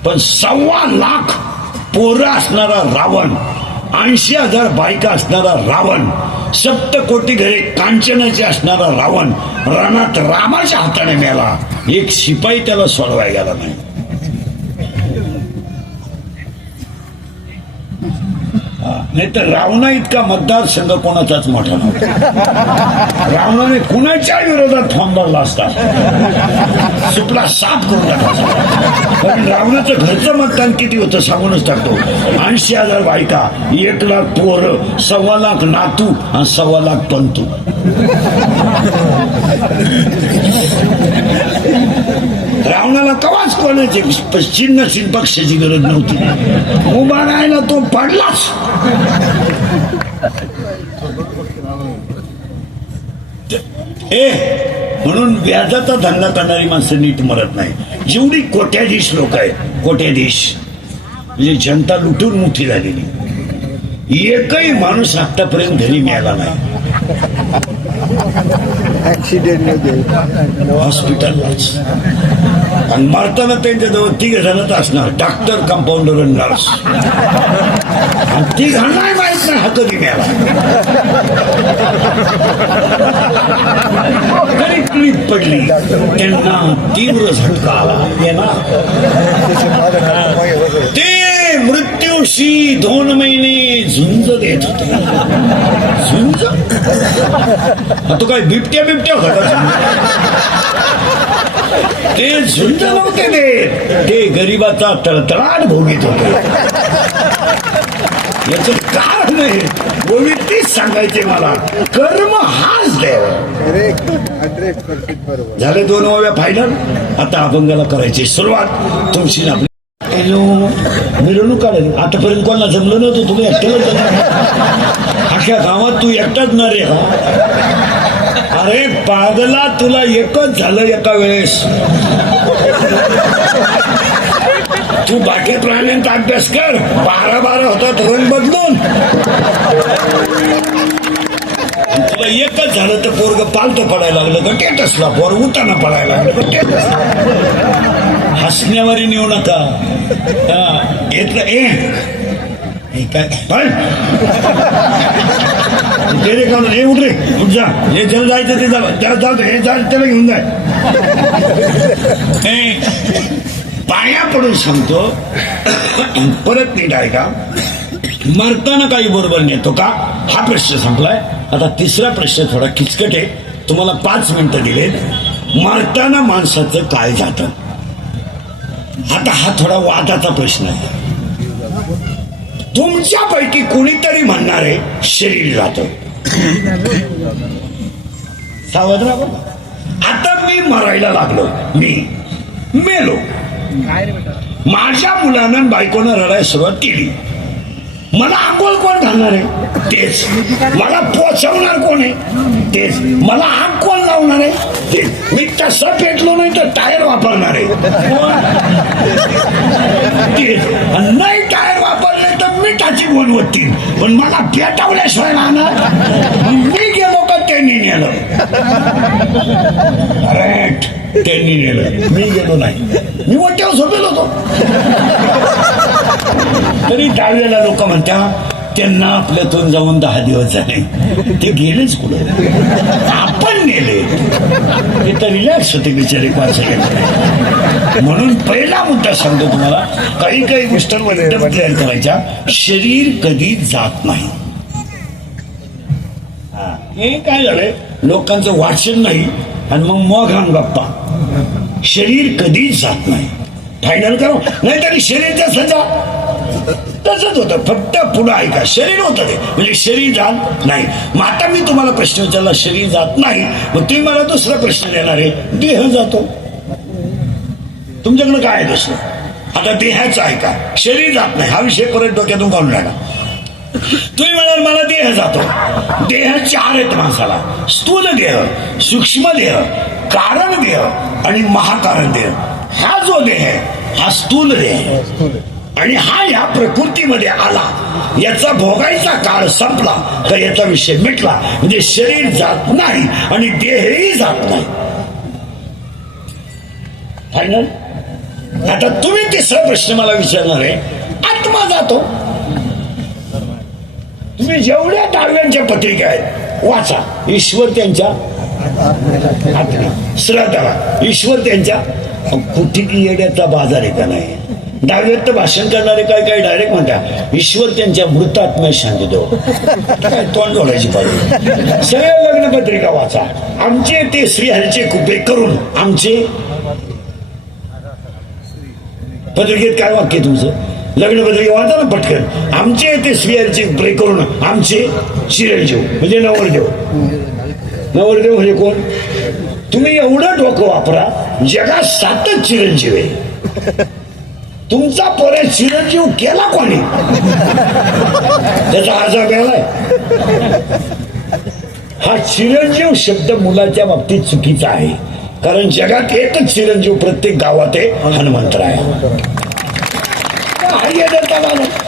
पण 1.25 लाख पोरं असणारा रावण, 80,000 बायका असणारा रावण, 7 कोटी घरे कांचनाचे असणारा रावण रणात रामाच्या हाताने मेला. एक शिपाई त्याला सोडवाय गेला नाही. नाही तर रावणा इतका मतदारसंघ कोणाचाच मोठा नव्हता. रावणाने कुणाच्या विरोधात फॉर्म भरला असता, सुपला साफ करून टाकायचा. पण रावणाचं घरचं मतदान किती होतं सांगूनच टाकतो. 80,000 बायका, 1 लाख पोरं, 1.25 लाख नातू आणि 1.25 लाख पंतू. रावणाला कवाच कोणाचे चिन्ह पक्षाची गरज नव्हती. उभा राहायला तो पडलाच. म्हणून व्याजाचा धंदा करणारी माणसं नीट मरत नाही. जेवढी कोट्याधीश लोक आहेत, कोट्याधीश म्हणजे जनता लुटून मुठी झालेली, एकही माणूस आतापर्यंत घरी मिळाला नाही. ऍक्सिडेंट हॉस्पिटललाच. आणि मारताना त्यांच्याजवळ 3 जणच असणार, डॉक्टर, कंपाऊंडर आणि नर्स. आणि 3 जणांनाही माहित नाही हा कधी मिळाला. तरी क्लिप पडली, त्यांना तीव्र झटका आला. ते मृत्यूशी 2 महिने झुंज देत होते. झुंज तो काय बिबट्या होता? ते झुंज नव्हते देत, ते गरिबाचा तळतळाट भोगीत होते. याच कारण नाही, गोविंद तीच सांगायचे मला, कर्म हाच देव. 100% बरोबर झाले 2 ओव्या फायनल. आता अभंगाला करायची सुरुवात. तुमची आपली मिरवणूक काढायची. आतापर्यंत कोणाला जमलं नव्हतं, तुम्ही एकट्याला अख्या गावात तू एकटाच ना रे. अरे पागला, तुला एकच झालं एका वेळेस. तू बाकी प्राण्यांचा अभ्यास कर. 12 होतात रंग बदलून. तुला एकच झालं तर पोरग पालतं पडायला लागलं का टेटसला, पोर उताना पडायला लागलं का टेटस. हसण्यावरी नेऊ नका. घेतलं काय पण ते रे का हे उठ रे, उठ जा. हे जल जायचं ते त्याला जाऊ हे जा, त्याला घेऊन जाय. पाया पडून सांगतो, परत नीट आहे का, मरताना काही बरोबर नेतो का, हा प्रश्न संपलाय. आता 3रा प्रश्न थोडा किचकट आहे, तुम्हाला 5 मिनिटं दिले. मरताना माणसाचं काय जातं. आता हा थोडा वादाचा प्रश्न आहे. तुमच्यापैकी कुणीतरी म्हणणार आहे शरीर जातं. सावध राहा. आता मी मरायला लागलो, मी मेलो, माझ्या मुलानं बायकोनं रडायला सुरुवात केली. मला आंघोळ कोण घालणार आहे, तेच. मला पोचवणार कोण आहे, तेच. मला आग कोण लावणार आहे, तेच. मी तसं पेटलो नाही तर टायर वापरणार आहे, तेच. नाही टायर वापरले तर मिठाची गुणवत्ती, पण मला पेटवल्याशिवाय राहणार. मी गेलो का त्यांनी नेलं. करेक्ट, त्यांनी नेलं, मी गेलो नाही. मी वाट्यावर झोपेल होतो. तरी त्यावेळेला लोक म्हणतात त्यांना आपल्यातून जाऊन 10 दिवस झाले, ते गेलेच कुठे, आपण नेले. ते तर रिलॅक्स होते बिचारे 5 सेकंड. म्हणून पहिला मुद्दा सांगतो तुम्हाला, काही गोष्टींमध्ये क्लिअर करायच्या. शरीर कधी जात नाही. हे काय झालंय, लोकांचं वाचन नाही आणि मग घाम गप्पा. शरीर कधीच जात नाही. फायनल करू, नाहीतरी शरीर जसं जा तसंच होतं, फक्त पुढं ऐका. शरीर होतं ते, म्हणजे शरीर जात नाही. मग आता मी तुम्हाला प्रश्न विचारला, शरीर जात नाही, मग तुम्ही मला दुसरा प्रश्न देणार आहे, देह जातो. तुमच्याकडे काय आहे दुसरं. आता देहाचं ऐका, शरीर जात नाही हा विषय परत डोक्यातून काढून राहिला. तुम्ही म्हणाल मला देह जातो. देह 4 आहेत माणसाला, स्थूल देह, सूक्ष्म देह, कारण देह आणि महाकारण देह. हा जो देह आहे हा स्थूल देह आहे, आणि हा या प्रकृतीमध्ये आला, याचा भोगायचा काळ संपला तर याचा विषय मिटला. म्हणजे शरीर जात नाही आणि देहही जात नाही. फायनल. आता तुम्ही तिसरा प्रश्न मला विचारणार आहे, आत्मा जातो. तुम्ही जेवढ्या डाव्यांच्या पत्रिका आहेत वाचा, ईश्वर त्यांच्या आत्मा. श्रद्धा, ईश्वर त्यांच्या. कुठेही येड्याचा बाजार आहे का नाही. डाव्यात भाषण करणारे काय काय डायरेक्ट म्हणतात ईश्वर त्यांच्या मृत आत्म्यास शांती दो. काय तोंड जोडायची पाहिजे. सगळ्या लग्न पत्रिका वाचा. आमचे ते श्रीहरीचे कृपे करून आमचे पत्रिकेत काय वाक्य तुमचं लग्न पत्रिका वाचा ना पटकन. आमचे ते श्रीहरीचे कृपे करून आमचे चिरंजीव म्हणजे नवरदेव. नवरदेव म्हणजे कोण. तुम्ही एवढं डोकं वापरा, जगात 7च चिरंजीव आहे. तुमचा पोरे चिरंजीव केला कोणी त्याचा आजार गेलाय. हा चिरंजीव शब्द मुलाच्या बाबतीत चुकीचा आहे, कारण जगात एकच चिरंजीव प्रत्येक गावात आहे, हनुमंतराय.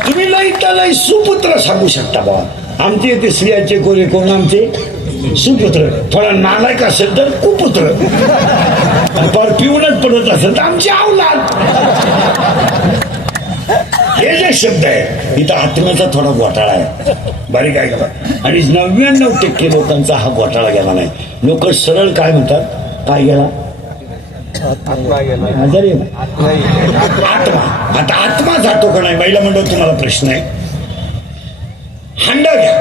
तुम्ही लई सुपुत्र सांगू शकता बा. आमचे येते स्त्रियाचे कोरे कोण आमचे सुपुत्र. थोडा नालायक असेल तर कुपुत्र. पर पिऊनच पडत असेल तर आमची अवलाद. हे जे शब्द आहे इथं आत्म्याचा थोडा घोटाळा आहे, बारीक आहे का. आणि 99% लोकांचा हा घोटाळा गेला नाही. लोक सरळ काय म्हणतात, काय गेला आजारी आत्मा. आता आत्मा जातो का नाही महिला मंडळ. तुम्हाला प्रश्न आहे, हांडा घ्या.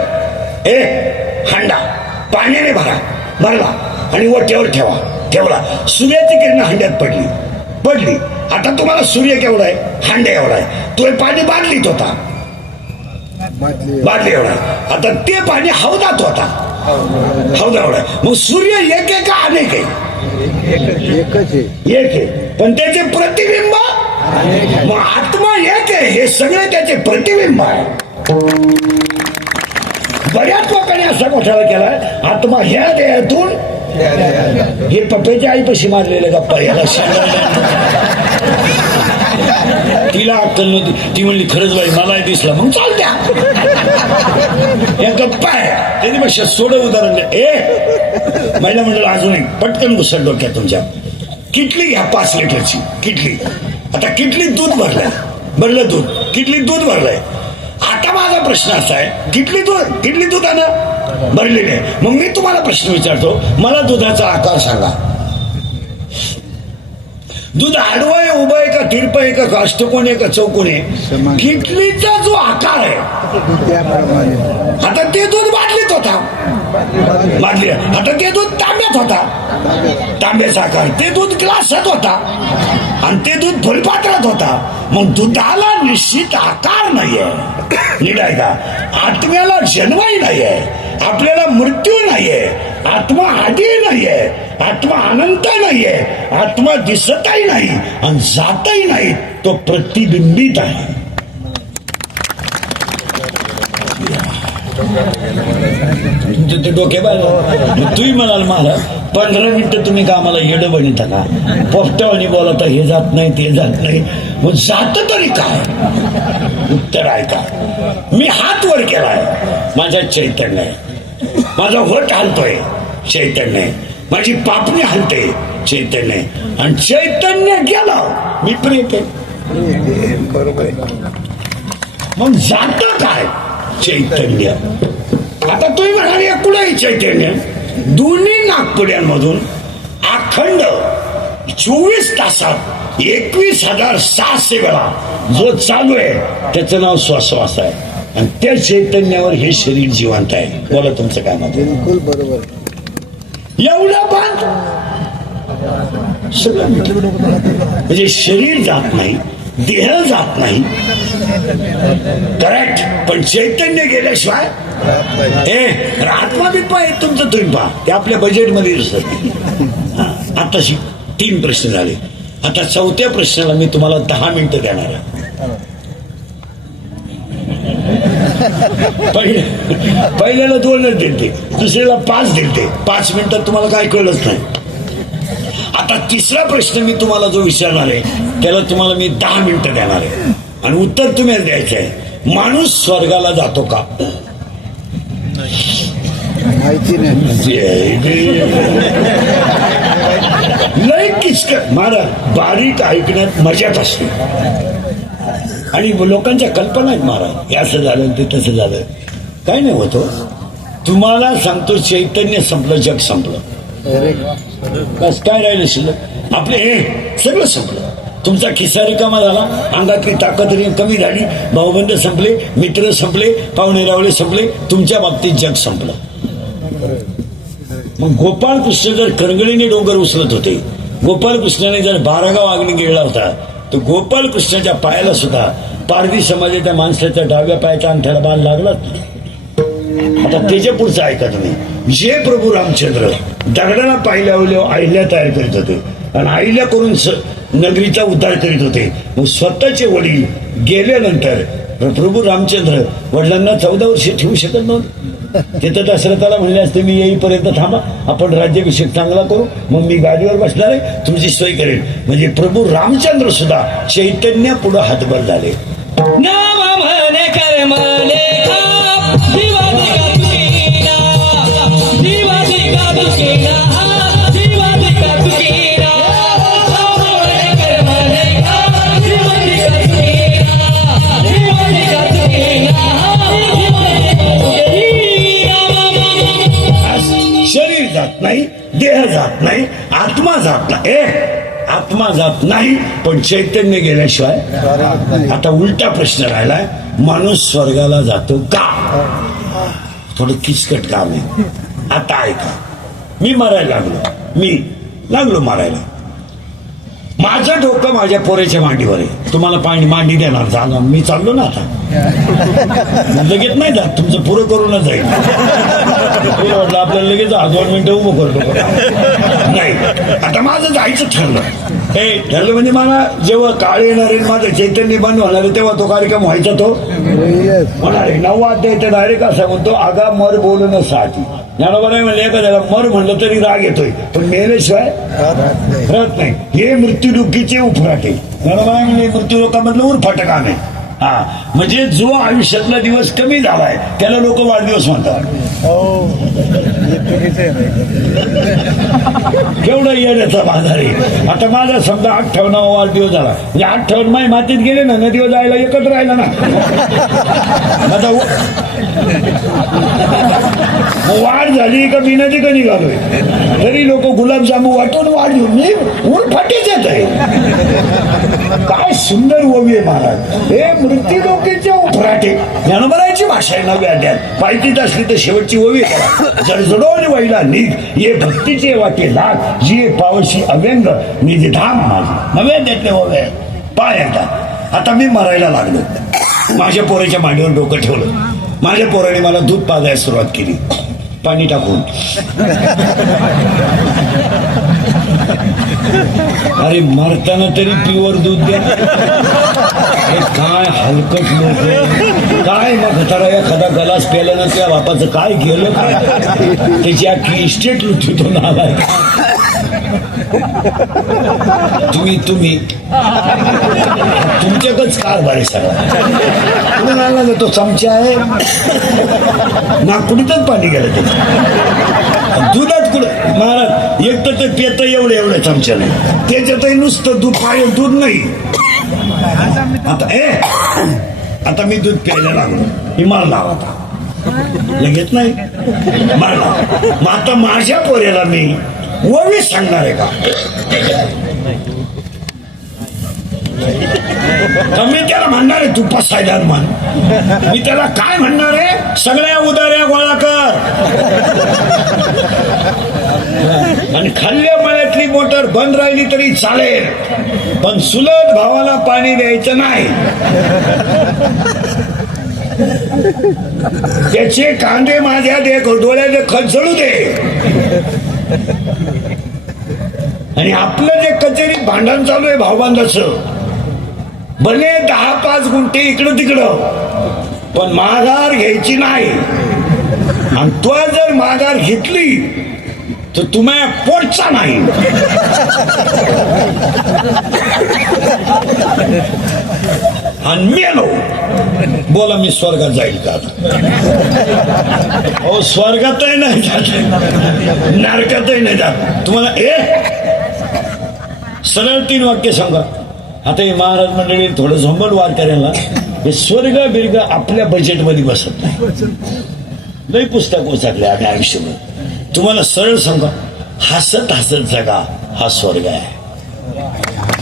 हांडा पाण्याने भरला आणि वट्यावर ठेवला. सूर्याची किरण हांड्यात पडली. आता तुम्हाला सूर्य केवढा आहे, हांडा एवढा आहे. तो पाणी बादलीत होता, बादली एवढा. आता ते पाणी हौदात होता, हौदा एवढा. मग सूर्य एक आहे का अनेक आहे. एक आहे, पण त्याचे प्रतिबिंब. मग आत्मा एक आहे, हे सगळे त्याचे प्रतिबिंब आहे. बऱ्याच लोकांनी असा घोटाळा केलाय, आत्मा ह्या देहातून. हे पप्प्याच्या आईपाशी मारलेले गप्पा याला तिला अक्कल नव्हती. ती म्हणली खरंच बाई मला दिसला, मग चालत्या या गप्पा आहे. त्याच्यापेक्षा सोडं उदाहरण द्या. महिला मंडळ अजून एक पटकन घुसत डोक्यात तुमच्या. किटली घ्या 5 लिटरची किटली. आता किटलीत दूध भरलं दूध, किटलीत दूध भरलंय. आता माझा प्रश्न असा आहे, किटली दुधानं भरलेली आहे. मग मी तुम्हाला प्रश्न विचारतो, मला दुधाचा आकार सांगा. दूध आडवं आहे, उभं आहे का, तिरपं आहे का, अष्टकोन आहे का, चौकोन आहे. किटलीचा जो आकार आहे, आता ते दूध बाटलीत होता, बाटली. आता ते दूध तांब्यात होता, तांब्याचा आकार. ते दूध ग्लासात होता आणि ते दूध फुलपात्रात होता. मग दुधाला निश्चित आकार नाहीये. नीट आहे का. आत्म्याला जन्मही नाहीये, आपल्याला मृत्यू नाहीये, आत्मा आधी नाहीये, आत्मा अनंत नाहीये, आत्मा दिसतही नाही आणि जातही नाही. तो प्रतिबिंबित आहे. तुमचे ते डोके बाहेर. तुम्ही म्हणाल मला 15 मिनिटं तुम्ही कामाला येडं बनता का, पोपटावानी बोलता, हे जात नाही ते जात नाही. मग जात तरी काय. उत्तर आहे का. मी हात वर केलाय, माझ्या चैतन्य आहे. माझा वट हलतोय, चैतन्य आहे. माझी पापणी हलते, चैतन्य आहे. आणि चैतन्य गेलं मी प्रेत आहे. बरोबर आहे. मग जात काय चैतन्य. आता तुम्ही म्हणाले कुठेही चैतन्य. दोन्ही नागपुड्यांमधून अखंड 24 तासात 21,600 वेळा जो चालू आहे त्याचं नाव श्वासवास आहे. आणि त्या चैतन्यावर हे शरीर जिवंत आहे. बोला तुमचं काय मत. बिलकुल बरोबर. एवढं पण सगळं म्हणजे शरीर जात नाही, देह जात नाही, करेक्ट. पण चैतन्य गेल्याशिवाय आत्मा बित्मा आहे तुमचं. तुम्ही पहा ते आपल्या बजेटमध्ये दिसत. आताशी 3 प्रश्न झाले. आता 4थ्या प्रश्नाला मी तुम्हाला 10 मिनिटं देणार आहे. पहिल्याला 2च दिलते, दुसऱ्याला 5 दिलते. 5 मिनिटात तुम्हाला काय कळलंच नाही. आता 3रा प्रश्न मी तुम्हाला जो विचारणार आहे त्याला तुम्हाला मी 10 मिनिटं देणार आहे आणि उत्तर तुम्ही द्यायचं आहे. माणूस स्वर्गाला जातो का. माहिती नाही. लय किचकट महाराज, बारीक ऐकण्यात मजाच असते आणि लोकांच्या कल्पना आहेत महाराज, हे असं झालं ते तसं झालं, काय नाही होतो. तुम्हाला सांगतो चैतन्य संपलं, जग संपलं, बस काय राहिलं शिल्लक आपले, हे सगळं संपलं. तुमचा खिस्सा रिकामा झाला, अंगातली ताकद कमी झाली, भाऊबंद संपले, मित्र संपले, पाहुणे रावळे संपले, तुमच्या बाबतीत जग संपलं. मग गोपाळ कृष्ण जर करंगळीने डोंगर उचलत होते, गोपाळ कृष्णाने जर 12 गाव अग्नी गिळला होता, तर गोपाळ कृष्णाच्या पायाला सुद्धा पारधी समाजाच्या माणसाच्या डाव्या पायाच्या अंगठ्याला बाण लागलाच नाही. आता त्याच्या पुढचं ऐका तुम्ही, जे प्रभू रामचंद्र दगडाला पाहिल्यावर अहिल्या तयार करीत होते आणि अहिल्या करून नगरीचा उद्धार करीत होते, मग स्वतःचे वडील गेल्यानंतर प्रभू रामचंद्र वडिलांना 14 वर्ष ठेवू शकत नव्हते. तिथं दशरथाला म्हणले असते, मी येईपर्यंत थांबा, आपण राज्याभिषेक चांगला करू, मग मी गाडीवर बसणार आहे, तुमची सोय करेल. म्हणजे प्रभू रामचंद्र सुद्धा चैतन्य पुढे हातभर झाले. नाम म्हणे कर्मने शरीर जात नाही, देह जात नाही, आत्मा जात नाही, आत्मा जात नाही, पण चैतन्य गेल्याशिवाय. आता उलटा प्रश्न राहिलाय, माणूस स्वर्गाला जातो का? थोडं किचकट काम आहे. आता ऐका, मी मरायला लागलो मारायला, माझं डोकं माझ्या पोरेच्या मांडीवर आहे, तुम्हाला पाणी मांडी देणार झालं, मी चाललो ना आता, लगेच नाही जात, तुमचं पुरं करूनच जाईल. वाटलं आपल्याला लगेच 2 मिनिटं उभं करतो नाही. आता माझं जायचं ठरलं, हे ठरलं म्हणजे मला जेव्हा काळ येणार आहे, माझं चैतन्य बंद होणार आहे, तेव्हा तो कार्यक्रम व्हायचा. तो होणार आहे. 9 अध्याय तर डायरेक्ट असा म्हणतो, आगा मर बोलणं साठी. ज्ञानोबा नाही म्हणले एखाद्याला मर म्हणलं तरी राग येतोय, पण मेल्याशिवाय राहत नाही. हे मृत्यूदुःखीचे उफराटे. ज्ञानोबा नाही म्हणले मृत्यू लोकांमधलं उरफाट काम आहे. हा, म्हणजे जो आयुष्यातला दिवस कमी झालाय त्याला लोक वाढदिवस म्हणतात. केवढा येण्याचा बाजार आहे. आता माझा समजा 58वा वाढदिवस झाला, म्हणजे 58 माय मातीत गेले ना, नदीवर जायला एकत्र राहिला ना. आता वाढ झाली का मी नदी कधी घालोय, तरी लोक गुलाबजामू वाटून वाढ घेऊन मी उरफाटीच येत आहे. काय सुंदर ओवी आहे महाराज. हे मृत्यू लोकेचे उफराटे, ज्ञानोबराची भाषा आहे. नव्या अध्यात पायतीत असली तर शेवटची ओवी आहे. जडजडोन वैला निघ ये भक्तीचे वाटे लाग, जी पावशी अव्यंग निधी धाम माझी. नव्या अध्यातले ओवे पाय येतात. आता मी मरायला लागलो, माझ्या पोराच्या मांडीवर डोकं ठेवलं, माझ्या पोराने मला दूध पाजायला सुरुवात केली, पाणी टाकून. अरे मरताना तरी प्युअर दूध द्या. काय हलकट लोक, काय मग खतारा एखादा गलास प्यायला ना, त्या बापाचं काय गेलं, त्याची अख्खी इस्टेट लुटतो ना. तुम्ही तुमच्याकच कारभार आहे सगळा. कुठून आणला जातो चमचा आहे ना, कुठीतच पाणी गेलं त्याचं दुधात. कुठं महाराज एक तर ते पेत एवढ्या चमच्याने, त्याच्यातही नुसतं दूध पाय दूध नाही. आता मी दूध प्यायला लागलो, मी मारला होता लगेच नाही मारला. मग आता माझ्या पोऱ्याला मी ओवी सांगणार आहे का? मी त्याला म्हणणार आहे तू पसायदार म्हण. मी त्याला काय म्हणणार आहे, सगळ्या उदाऱ्या गोळा कर आणि खाल्ल्या मळ्यातली मोटर बंद राहिली तरी चालेल, पण सुलत भावाला पाणी द्यायचं नाही. त्याचे कांदे माझ्या डोळ्याचे खचळू दे. आणि आपलं जे कचेरीत भांडण चालू आहे भाऊबांधाचं, भले 10-5 गुंठे इकडं तिकडं, पण माघार घ्यायची नाही. आणि तो जर माघार घेतली तर तुम्हाला पोटचा नाही. आणि मेलो बोला मी स्वर्गात जाईल का? हो स्वर्गातही नाही जात, नरकातही नाही जात. तुम्हाला सरळ 3 वाक्य सांगा. आता हे महाराज मंडळी थोडं झोंबल वार करायला हे स्वर्ग बिर्ग आपल्या बजेटमध्ये बसत नाही. लई पुस्तक उचकले आम्ही आयुष्यभर. तुम्हाला सरळ सांगा, हसत हसत जगा हा स्वर्ग आहे.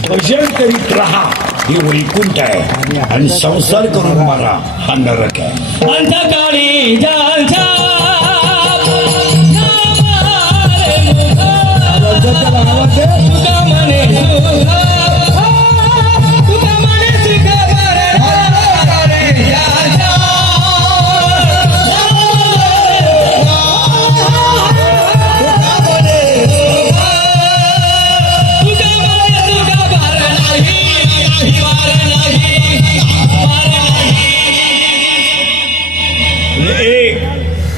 भजन करीत राहा ही वैकुंठ आहे आणि संसार करून मारा हा नरक आहे. अंधकाळी ज्यांच्या तुका म्हणे तुका म्हणे सुख बरं ज्यांच्या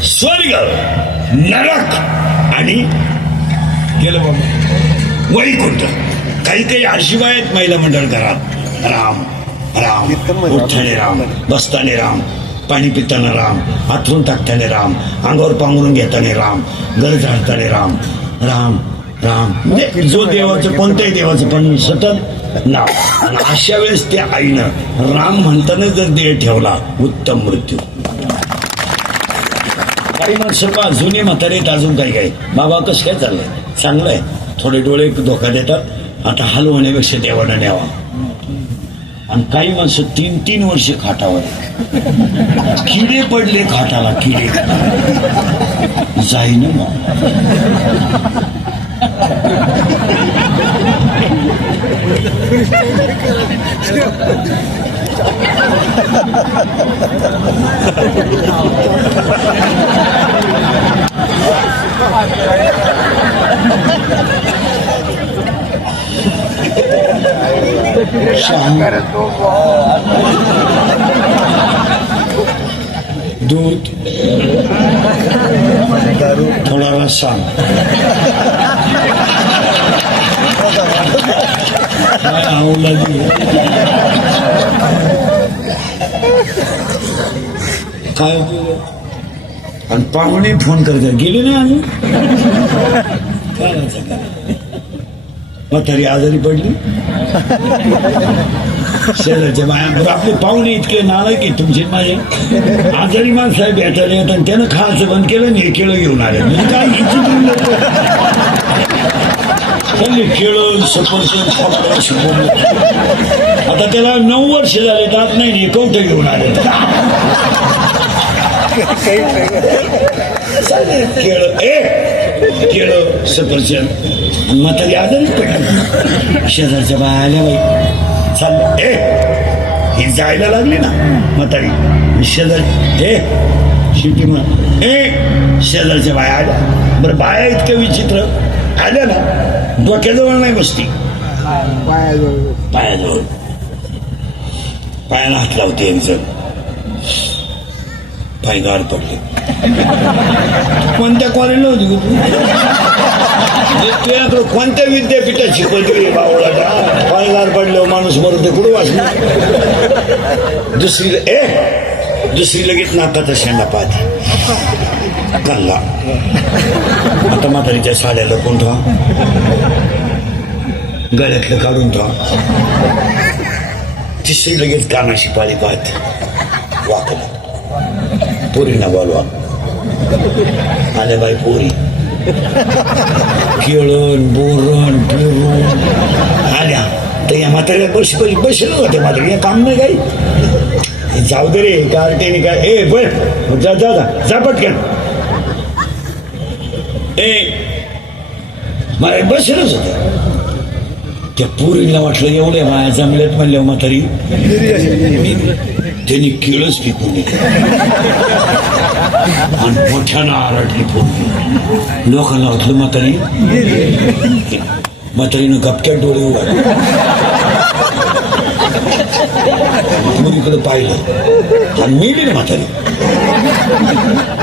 स्वर्ग नरक आणि गेलं बाबा वैकुंठ. काही आशिवाय आहेत महिला मंडळ घरात. राम राम उठताने राम, बसताने राम, पाणी पिताना राम, हातरून टाकताने राम, अंगावर पांघरून घेताने राम, घर झाडताने राम राम राम. म्हणजे जो देवाचं कोणत्याही देवाचं पण सतत नाव. आणि अशा वेळेस त्या आईनं राम म्हणताना जर देह ठेवला उत्तम मृत्यू. काही माणसं पहा जुनी म्हातारीत अजून काही काही बाबा कसं काय चाललंय चांगलंय, थोडे डोळे धोका देतात, आता हलवण्यापेक्षा देवानं न्यावा. आणि काही माणसं 3-3 वर्ष खाटावर, किडे पडले खाटाला, किडे जाईन मग. दूध थोडा रस्सा काय आणि पाहुणे फोन करतात गेले ना आम्ही म्हातारी आजारी पडली. शेजारच्या बाया आपले पाहुणे इतके नालायक की तुमचे माझे आजारी माणसं भेटायला येतात आणि त्यानं खायचं बंद केलं आणि हे केळं घेऊन आले. म्हणजे काय त्यांनी केळं सफरचंद आता त्याला 9 वर्ष झाले जात नाही कवठे घेऊन आले. केळं सफरचंद म्हातारी आजारी पडली. शेजारच्या बाया आल्या बाई चाललं ही जायला लागली ना म्हातारी शेजारी शिटी म्हण शेजारच्या बाया आल्या. बरं बाया इतक्या विचित्र आल्या ना डोक्याजवळ नाही बसती पायाजवळ. पायाला हात लावते एक जण पाय गार पडले. कोणत्या कॉलेजला होती तुझ्याकडं कोणत्या विद्यापीठात शिकवते बावळा पाय गार पडले माणूस मरते कुठं वाचलं. दुसरी लगेच नाकाचा शेंडा पाहते कल्ला. आता म्हातारीच्या साड्याला कोण ठेवा गळ्यातलं काढून ठेवा. तिसरी लगेच कानाशी पाळी पाहते वाकला. पोरींना बोलवा आल्या बाई पोरी केळण बोरण पेरून आल्या तर या म्हाताऱ्या बसलं होते म्हातारी या काम नाही काही जाऊ दे रे कार्टेने काय बर जा जा जा पटकन मला बसलंच होते. त्या पोरीला वाटलं एवढ्या बाया जमल्यात म्हणल्यावर म्हातारी त्यांनी केळच पिकून आणि मोठ्यानं आरडली पोरगी. लोकांना वाटलं म्हातारीनं गपक्यात डोळे उघडले. पोरीकडे पाहिलं आणि मिळली ना म्हातारी.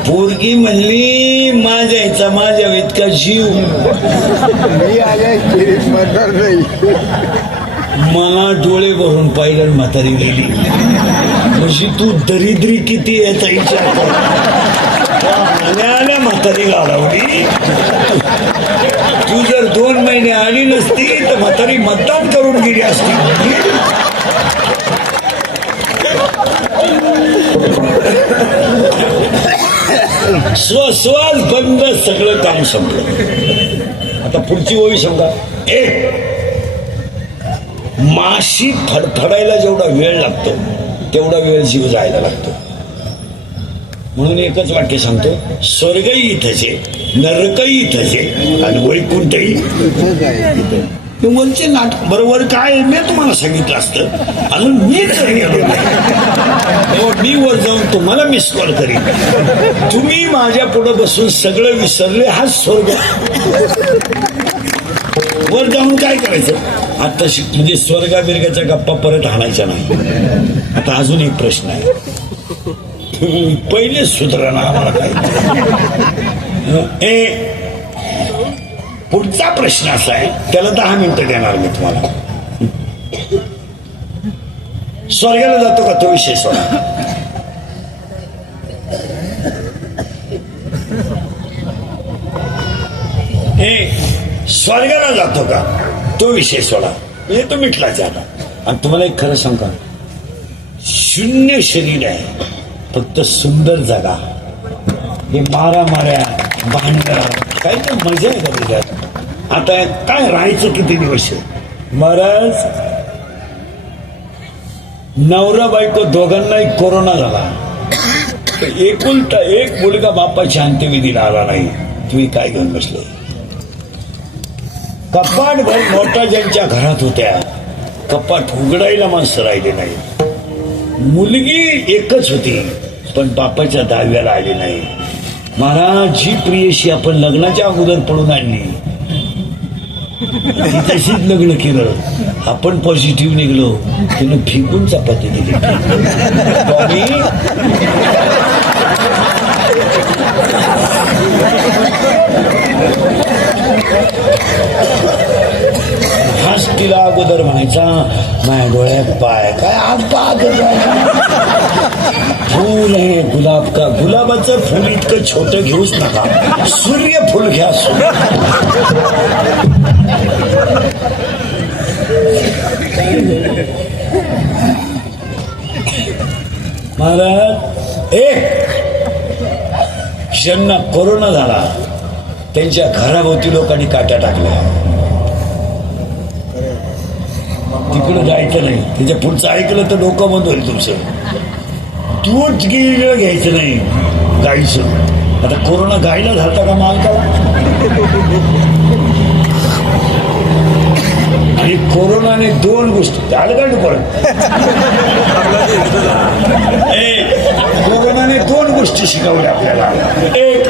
पोरगी म्हणली माझ्या इतका जीव मी आल्या मरणार नाही. मला डोळे भरून पाहिलं म्हातारी गेली. म्हणजे तू दरिद्री किती याचा विचार कर. म्हातारी गाडवली. तू जर 2 महिने मिळाली नसती तर म्हातारी मतदान करून गेली असती. श्वास बंद, सगळं काम संपलं. आता पुढची ओळी समजा. माशी फडफडायला जेवढा वेळ लागतो तेवढा वेळ जीव जायला लागतो. म्हणून एकच वाक्य सांगतो, स्वर्गही इथंच आहे, नरकही इथंच आहे आणि वैकुंठही इथंच आहे. वरचे नाटक बरोबर काय मी तुम्हाला सांगितलं असतं, अजून मी जर गेलो नाही मी वर जाऊन तुम्हाला मिस कॉल करीन. तुम्ही माझ्या पुढे बसून सगळं विसरले, हा स्वर्ग. वर जाऊन काय करायचं आता म्हणजे स्वर्गा बिर्गाच्या गप्पा परत हाणायच्या नाही. आता अजून एक प्रश्न आहे, पहिले सुधारणा आम्हाला काय. पुढचा प्रश्न असा आहे, त्याला 10 मिनिटं देणार मी तुम्हाला. स्वर्गाला जातो का तो विषय सोडा. स्वर्गाला जातो का तो विषय सोडा, म्हणजे तो मिटलाच आता. आणि तुम्हाला एक खरं सांगा, शून्य शरीर आहे, फक्त सुंदर जागा. हे माऱ्या भांडण काय तर मजा आहे का त्याच्यात. आता काय राहायचं किती दिवस. महाराज नवरा बायको दोघांनाही कोरोना झाला, एकुलता एक मुलगा बापाची अंत्यविधीला आला नाही. तुम्ही काय घेऊन बसले. कपाट भर मोठा ज्यांच्या घरात होत्या, कपाट उघडायला माणसं राहिले नाही. मुलगी एकच होती पण बापाच्या 10व्याला आली नाही. महाराज जी प्रियशी आपण लग्नाच्या अगोदर पळून आणली ती तशीच लग्न केलं, आपण पॉझिटिव्ह निघलो, तिनं फिकून चपाती दिली. हाच तिला अगोदर म्हणायचा, माझ्या डोळ्यात पाय काय आज पाहत फूल आहे गुलाब का. गुलाबाचं फुल इतकं छोटं घेऊच नका, सूर्यफूल घ्या. महाराज ज्यांना कोरोना झाला त्यांच्या घराभोवती लोकांनी काट्या टाकल्या. तिकडं जायचं नाही, त्याच्या पुढचं ऐकलं तर डोकं बंद होईल तुमचं. दूध गिळलं घ्यायचं नाही गाईचं. आता कोरोना गायला झालता का मालकाला. आणि कोरोनाने 2 गोष्टी आलं का परत. कोरोनाने 2 गोष्टी शिकवल्या आपल्याला. एक,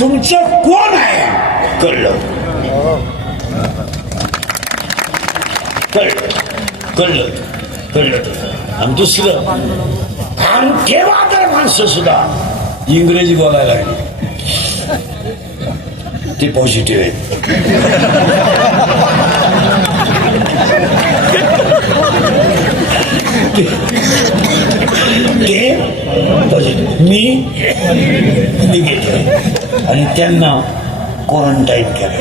तुमचं कोण आहे कळलं. आणि दुसरं, आणि तेव्हा तर माणसं सुद्धा इंग्रजी बोलायला लागली, ते पॉझिटिव्ह आहे. ते पॉझिटिव्ह, मी निगेटिव्ह. आणि त्यांना क्वारंटाईन केलं.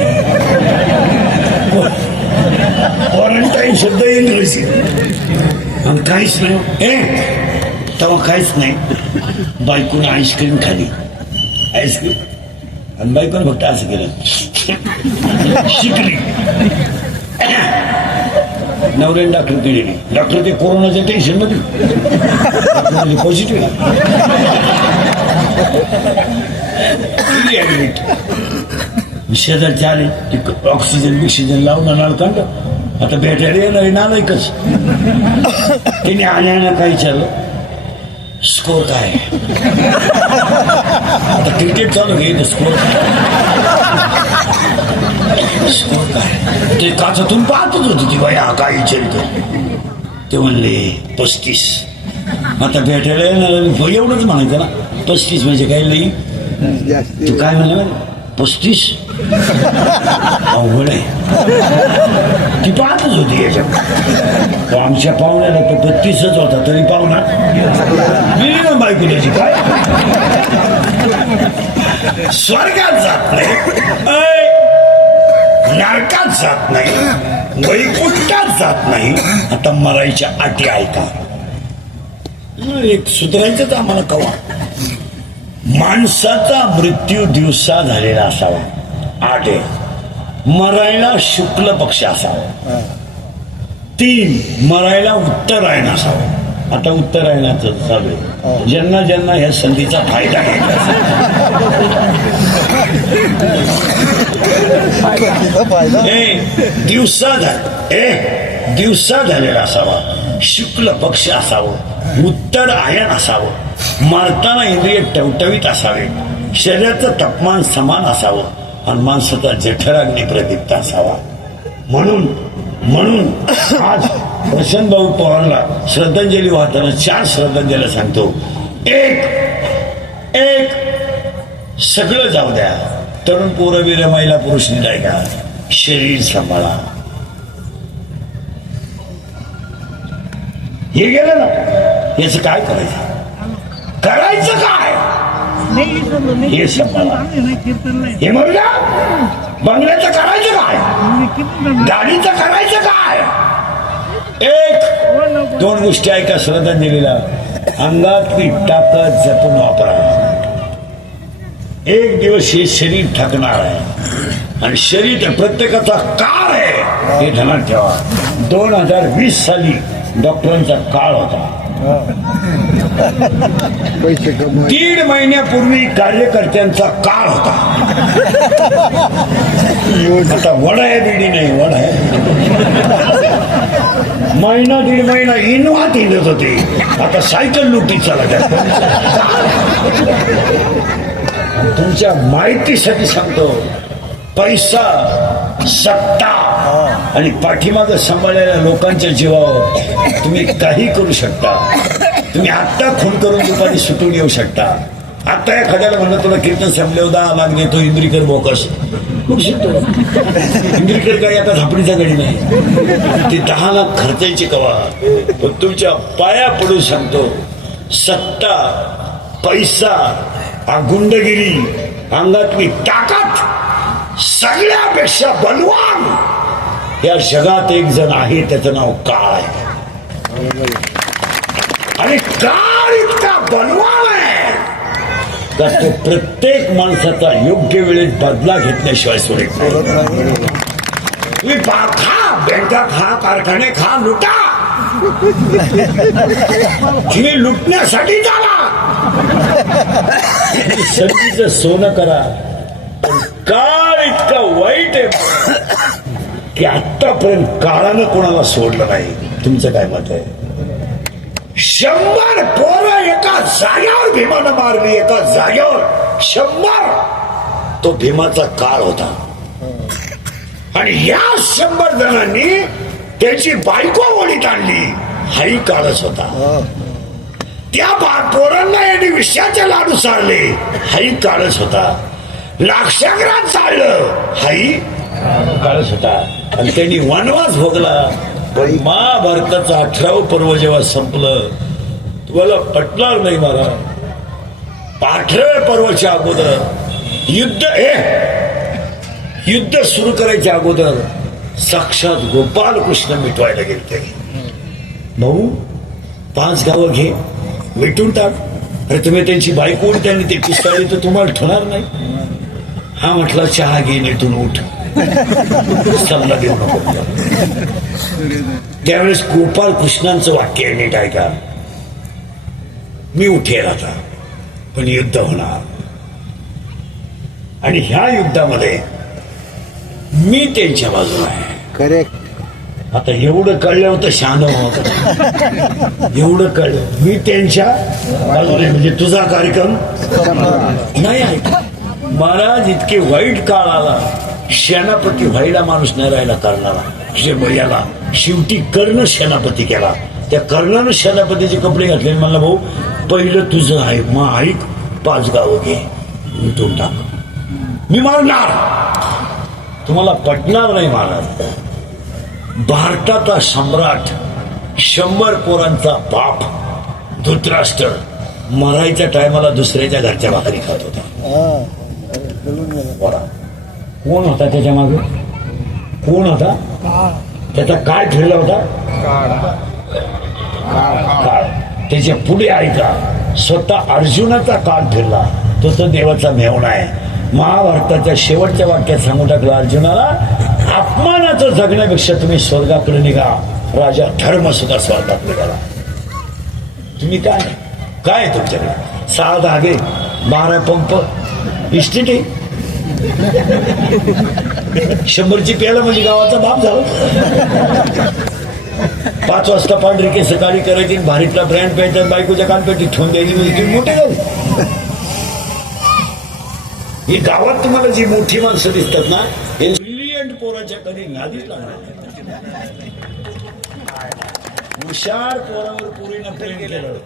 क्वारंटाईन शब्द इंग्रजी. आणि काहीच नाही तेव्हा काहीच नाही. बायकोनं आईस्क्रीम खाली, आईस्क्रीम, आणि बायकोनं फक्त असं केलं, शिकली. नवऱ्याने डॉक्टर केले, डॉक्टर ते कोरोनाच्या टेन्शन मध्ये पॉझिटिव्ह ऍडमिट. शेजारचे आले, ऑक्सिजन लावून नाळ काढलं. आता भेटायला येणार नालायकच. त्याने आल्यानं काय विचारलं, स्कोर काय. आता क्रिकेट चालू घे, स्कोर स्कोर काय. ते काचातून पाहतच होती ती बाई, हा काय विचारित. ते म्हणले 35. आता भेटायला येणार एवढंच म्हणायचं ना, 35 म्हणजे काय लई. तू काय म्हणलं 35 अवघड आहे. ती पाहतच होती याच्यात. आमच्या पाहुण्याला तो 32च होता, तरी पाहुणा मिळली ना बायको त्याची. काय स्वर्गात जात नाही, नरकात जात नाही, वैकुंठात जात नाही. आता मरायच्या अटी ऐका. एक सुधारायचंच आम्हाला कवा. माणसाचा मृत्यू दिवसा झालेला असावा 8. मरायला शुक्ल पक्ष असावा. 3 मरायला उत्तरायण असावं. आता उत्तरायणाचं चालू आहे. ज्यांना ज्यांना ह्या संधीचा फायदा घ्यायचा दिवसा झालेला असावा, शुक्ल पक्ष असावं, उत्तरायण असावं, मारताना इंद्रिय टवटवीत असावे, शरीराचं तापमान समान असावं आणि माणसाचा जठराग्नी प्रदीप्त असावा. म्हणून आज प्रशांत भाऊ पवारला श्रद्धांजली वाहताना 4 श्रद्धांजली सांगतो. एक सगळं जाऊ द्या, तरुण पोरवीर महिला पुरुष निराय का, शरीर सांभाळा. हे गेलं ना, याच काय करायचं काय हे सांभाळा. हे म्हणूया बंगल्याचं करायचं काय, गाडीचं करायचं काय. 1-2 गोष्टी ऐका श्रद्धांजलीला. अंगातली ताकद जपून वापरा. एक दिवस हे शरीर थकणार आहे आणि शरीर प्रत्येकाचा काळ आहे हे ध्यानात ठेवा. 2020 साली डॉक्टरांचा काळ होता. 1.5 महिन्यापूर्वी कार्यकर्त्यांचा काळ होता. आता वड आहे बिडी नाही, वड आहे. 1.5 महिना इनवात हिंडत होते, आता सायकल लुटी चालत. तुमच्या माहितीसाठी सांगतो, पैसा, सत्ता आणि पाठीमागं सांभाळलेल्या लोकांच्या जीवावर तुम्ही काही करू शकता. तुम्ही आत्ता खून करून दुपारी सुटून येऊ शकता. आता एखाद्याला म्हणलं तुला कीर्तन संपल्यावर 10 लाख देतो, इंद्रिकर बोकस इंद्रिकर काही आता झापडीचा गडी नाही. ते 10 लाख खर्चायचे कवा. पण तुमच्या पाया पडून सांगतो, सत्ता, पैसा, गुंडगिरी, अंगातली ताकद, सगळ्यापेक्षा बलवान या जगात एक जण आहे, त्याचं नाव काळ आहे. आणि काळ इतका बलवान आहे का तो प्रत्येक माणसाचा योग्य वेळेत बदला घेतल्याशिवाय सोडत नाही. तुम्ही खा, बँका खा, कारखाने खा, लुटा. तुम्ही लुटण्यासाठी झाला. संधीचं सोनं करा. काळ इतका वाईट आहे की आतापर्यंत काळानं कोणाला सोडलं नाही. तुमचं काय मत आहे? 100 पोरं एका जाग्यावर भीमानं मारली, एका जाग्यावर 100. तो भीमाचा काळ होता. आणि या 100 जणांनी त्याची बायको ओढीत आणली, हाही काळच होता. त्या पोरांना यांनी विषयाचे लाडू सारले, हाही काळच होता. लाक्षागृहात चाललं, हाही काळच होता. आणि त्यांनी वनवास भोगला. पण महाभारताचं 18वं पर्व जेव्हा संपलं, तुम्हाला पटणार नाही मला, 18व्या पर्वाच्या अगोदर युद्ध सुरू करायच्या अगोदर साक्षात गोपाल कृष्ण मिटवायला गेले. भाऊ 5 गावं घे, मिटून टाक. अरे तुम्ही त्यांची बायको त्यांनी ते पिस्ताळी तर तुम्हाला ठरणार नाही. हा म्हटला चहा घे, नेटून उठ, सल्ला देऊ नको. त्यावेळेस गोपाल कृष्णांचं वाक्य आहे, नीट ऐका. मी उठेल आता, पण युद्ध होणार. आणि ह्या युद्धामध्ये मी त्यांच्या बाजूला आहे. करेक्ट. आता एवढं कळलं होतं शान होतं. एवढं कळलं मी त्यांच्या बाजूने. म्हणजे तुझा कार्यक्रम नाही ऐका. महाराज इतके वाईट काळ आला, सेनापती व्हायला माणूस नाही राहिला करणारा. याला शेवटी कर्ण सेनापती केला. त्या कर्णानं सेनापतीचे कपडे घातले. म्हणला भाऊ पहिलं तुझं आहे, मग ऐक, 5 गावं घे, मिटून टाक. मी मारणार, तुम्हाला पटणार नाही महाराज. भारताचा सम्राट, 100 पोरांचा बाप धृतराष्ट्र मरायच्या टायमाला दुसऱ्याच्या घरच्या भाकरी खात होता. कोण होता त्याच्या मागे? कोण होता त्याचा काय फिरला होता काळ. त्याच्या पुढे ऐका स्वतः अर्जुनाचा काळ फिरला तो तर देवाचा मेवणा आहे. महाभारताच्या शेवटच्या वाक्यात सांगून टाकलं अर्जुनाला, अपमानाचं जगण्यापेक्षा तुम्ही स्वर्गाकडे निघा. राजा धर्म सुद्धा स्वर्गाकडे गेला. तुम्ही काय काय तुमच्याकडे 6 धागे 12 पंप इस्टेटी 100ची प्याला म्हणजे गावाचा बाप झाला. 5 वाजता पांढरी केस काळी करायची भारीतला ब्रँड प्यायचा बायकोच्या कानपेटीत ठेवून द्यायची म्हणजे तुम्ही मोठे झाले. ही गावात तुम्हाला जी मोठी माणसं दिसतात ना हे ब्रिलियंट पोराच्या कधी नादीच लागणार. हुशार पोरावर पोरीनं प्रेम केलं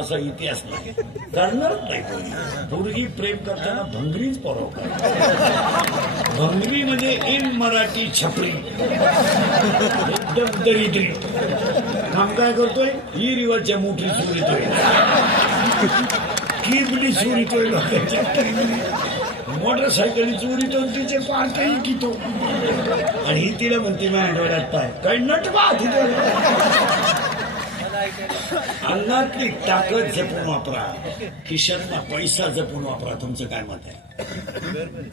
असा इतिहास नाही. करणारच नाही पोरगी प्रेम करताना भंगरीच पोराव. भंगरी म्हणजे इन मराठी छपरी एकदम दरिद्री. काम काय करतोय ही रिवाजच्या मोठी चोरीतोय किबली चोरीतोय लोकांच्या मोटरसायकली चोरीतो तिचे पार्कही कितो आणि ही तिला म्हणते मॅन्डवाड्यात पाय काही नटवा तिथे. अन्नातली ताकद जपून वापरा, खिशातला पैसा जपून वापरा. तुमचं काय मत आहे?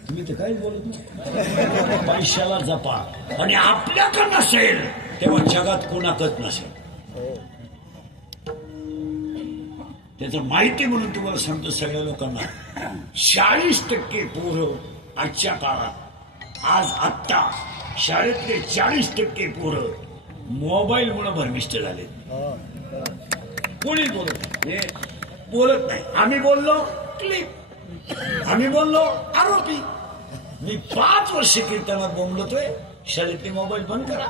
तुम्ही तर काहीच बोलत नाही. पैशाला जपा आणि आपल्याकडं नसेल तेव्हा जगात कोणाकच नसेल. त्याचं माहिती म्हणून तुम्हाला सांगतो सगळ्या लोकांना 40% पोरं आजच्या काळात आज आत्ता शाळेतले 40% पोरं मोबाईलमुळे भरमिष्ट झाले. कोणीच बोलत नाही. आम्ही बोललो क्लिप, आम्ही बोललो आरोपी. मी 5 वर्ष कीर्तनात बोंबलतोय शाळेतले मोबाईल बंद करा,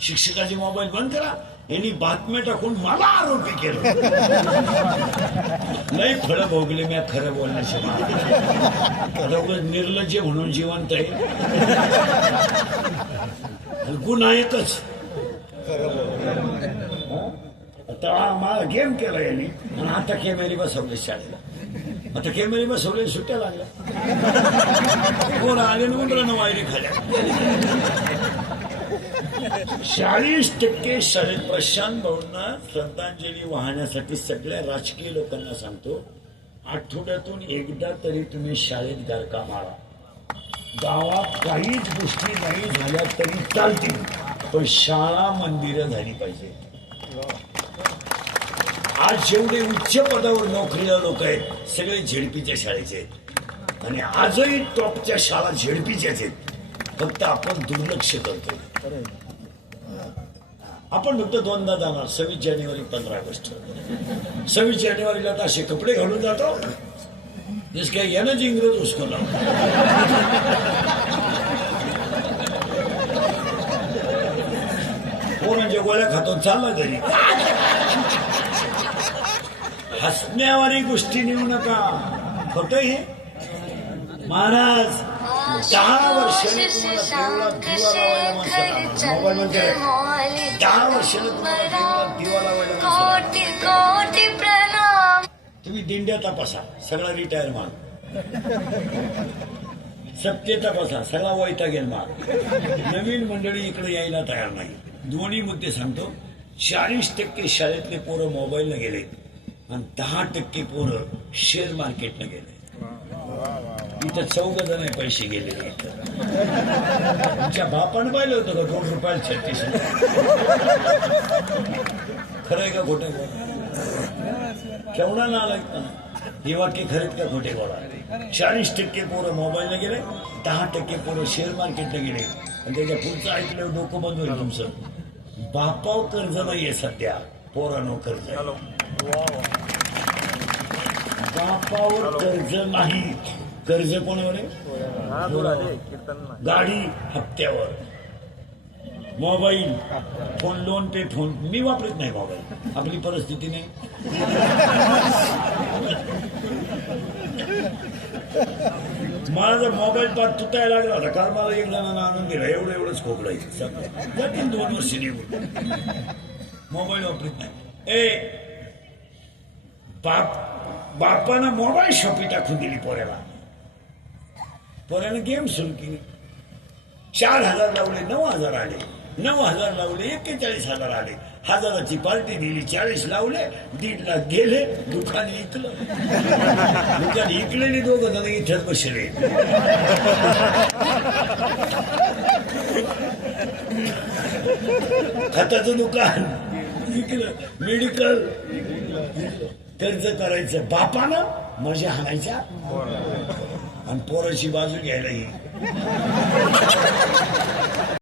शिक्षकाचे मोबाईल बंद करा. यांनी बातम्या टाकून मला आरोपी केलं. नाही फळं भोगले मी खरं बोलण्याचे. आता निर्लज्ज म्हणून जिवंत आहे. गुन्हा एकच आता मला गेम केला यांनी आणि आता कॅमेरे बसवले शाळेला. आता कॅमेरे बसवले सुट्ट्या लागल्या. कोण आले ना उंदरानं वायरी खाल्या. 40% शाळेत प्रशांत भाऊंना श्रद्धांजली वाहण्यासाठी सगळ्या राजकीय लोकांना सांगतो, आठवड्यातून एकदा तरी तुम्ही शाळेत गरका मारा. गावात काहीच गोष्टी नाही झाल्या तरी चालतील पण शाळा मंदिरं झाली पाहिजे. आज जेवढे उच्च पदावर नोकरीला लोक आहेत सगळे झेडपीच्या शाळेचे आहेत आणि आजही टॉपच्या शाळा झेडपीच्याच आहेत. फक्त आपण दुर्लक्ष करतो. आपण फक्त 2दा जाणार 26 जानेवारी 15 ऑगस्ट. 26 जानेवारीला तर असे कपडे घालून जातो जस काय यानंच इंग्रज उचकला. पोरांच्या गोळ्या खातो चालला घरी. हसण्यावारी गोष्टी नेऊ नका. खोटं हे महाराज 10 वर्षांनी तुम्हाला दिवा लावायला माणसाला मोबाईल म्हणजे 10 वर्षांनी तुम्हाला दिवा लावायला तुम्ही दिंड्या तपासा सगळा रिटायर माल, सत्य तपासा सगळा वैता गेल माल. नवीन मंडळी इकडे यायला तयार नाही. दोन्ही मुद्दे सांगतो. 40% शाळेतले पोरं मोबाईलनं गेले आणि 10% पोरं शेअर मार्केटनं गेले. इथं 14 जण पैसे गेलेले. तुमच्या बापानं पाहिलं होतं का 2 रुपयाला 36? खरंय का खोटे बोला? केवढा नालायक ना. हे वाक्य खरेत का खोटे बोला? 40% पोरं मोबाईलला गेले, 10% पोरं शेअर मार्केटला गेले आणि त्याच्या पुढचं ऐकलं डोकं बंद होईल तुमचं. बापावर कर्ज नाहीये सध्या, पोरांवर कर्ज आहे. बापावर कर्ज नाही. कर्ज कोणावर आहे? गाडी हप्त्यावर, मोबाईल फोन लोन पे फोन. मी वापरत नाही मोबाईल, आपली परिस्थिती नाही. माझा मोबाईल पार तुटायला लागला होता कारण मला एक जणांना आणून दिला. एवढंच खोकलायचं जातील 2 वर्ष निघून. मोबाईल वापरत नाही. बापानं मोबाईल शॉपी टाकून दिली पोऱ्याला. पोऱ्यानं गेम सुरू केली. 4,000 लावले 9,000 आले, 9,000 लावले 41,000 आले, 1,000ची पार्टी दिली, 40 लावले, 1.5 लाख गेले, दुकान इकलं. दुकान इकलेली दोघं जण इथेच बसले. खताचं दुकान इकलं, मेडिकल कर्ज करायचं बापानं, मजा हाणायच्या आणि पोराची बाजू घ्यायला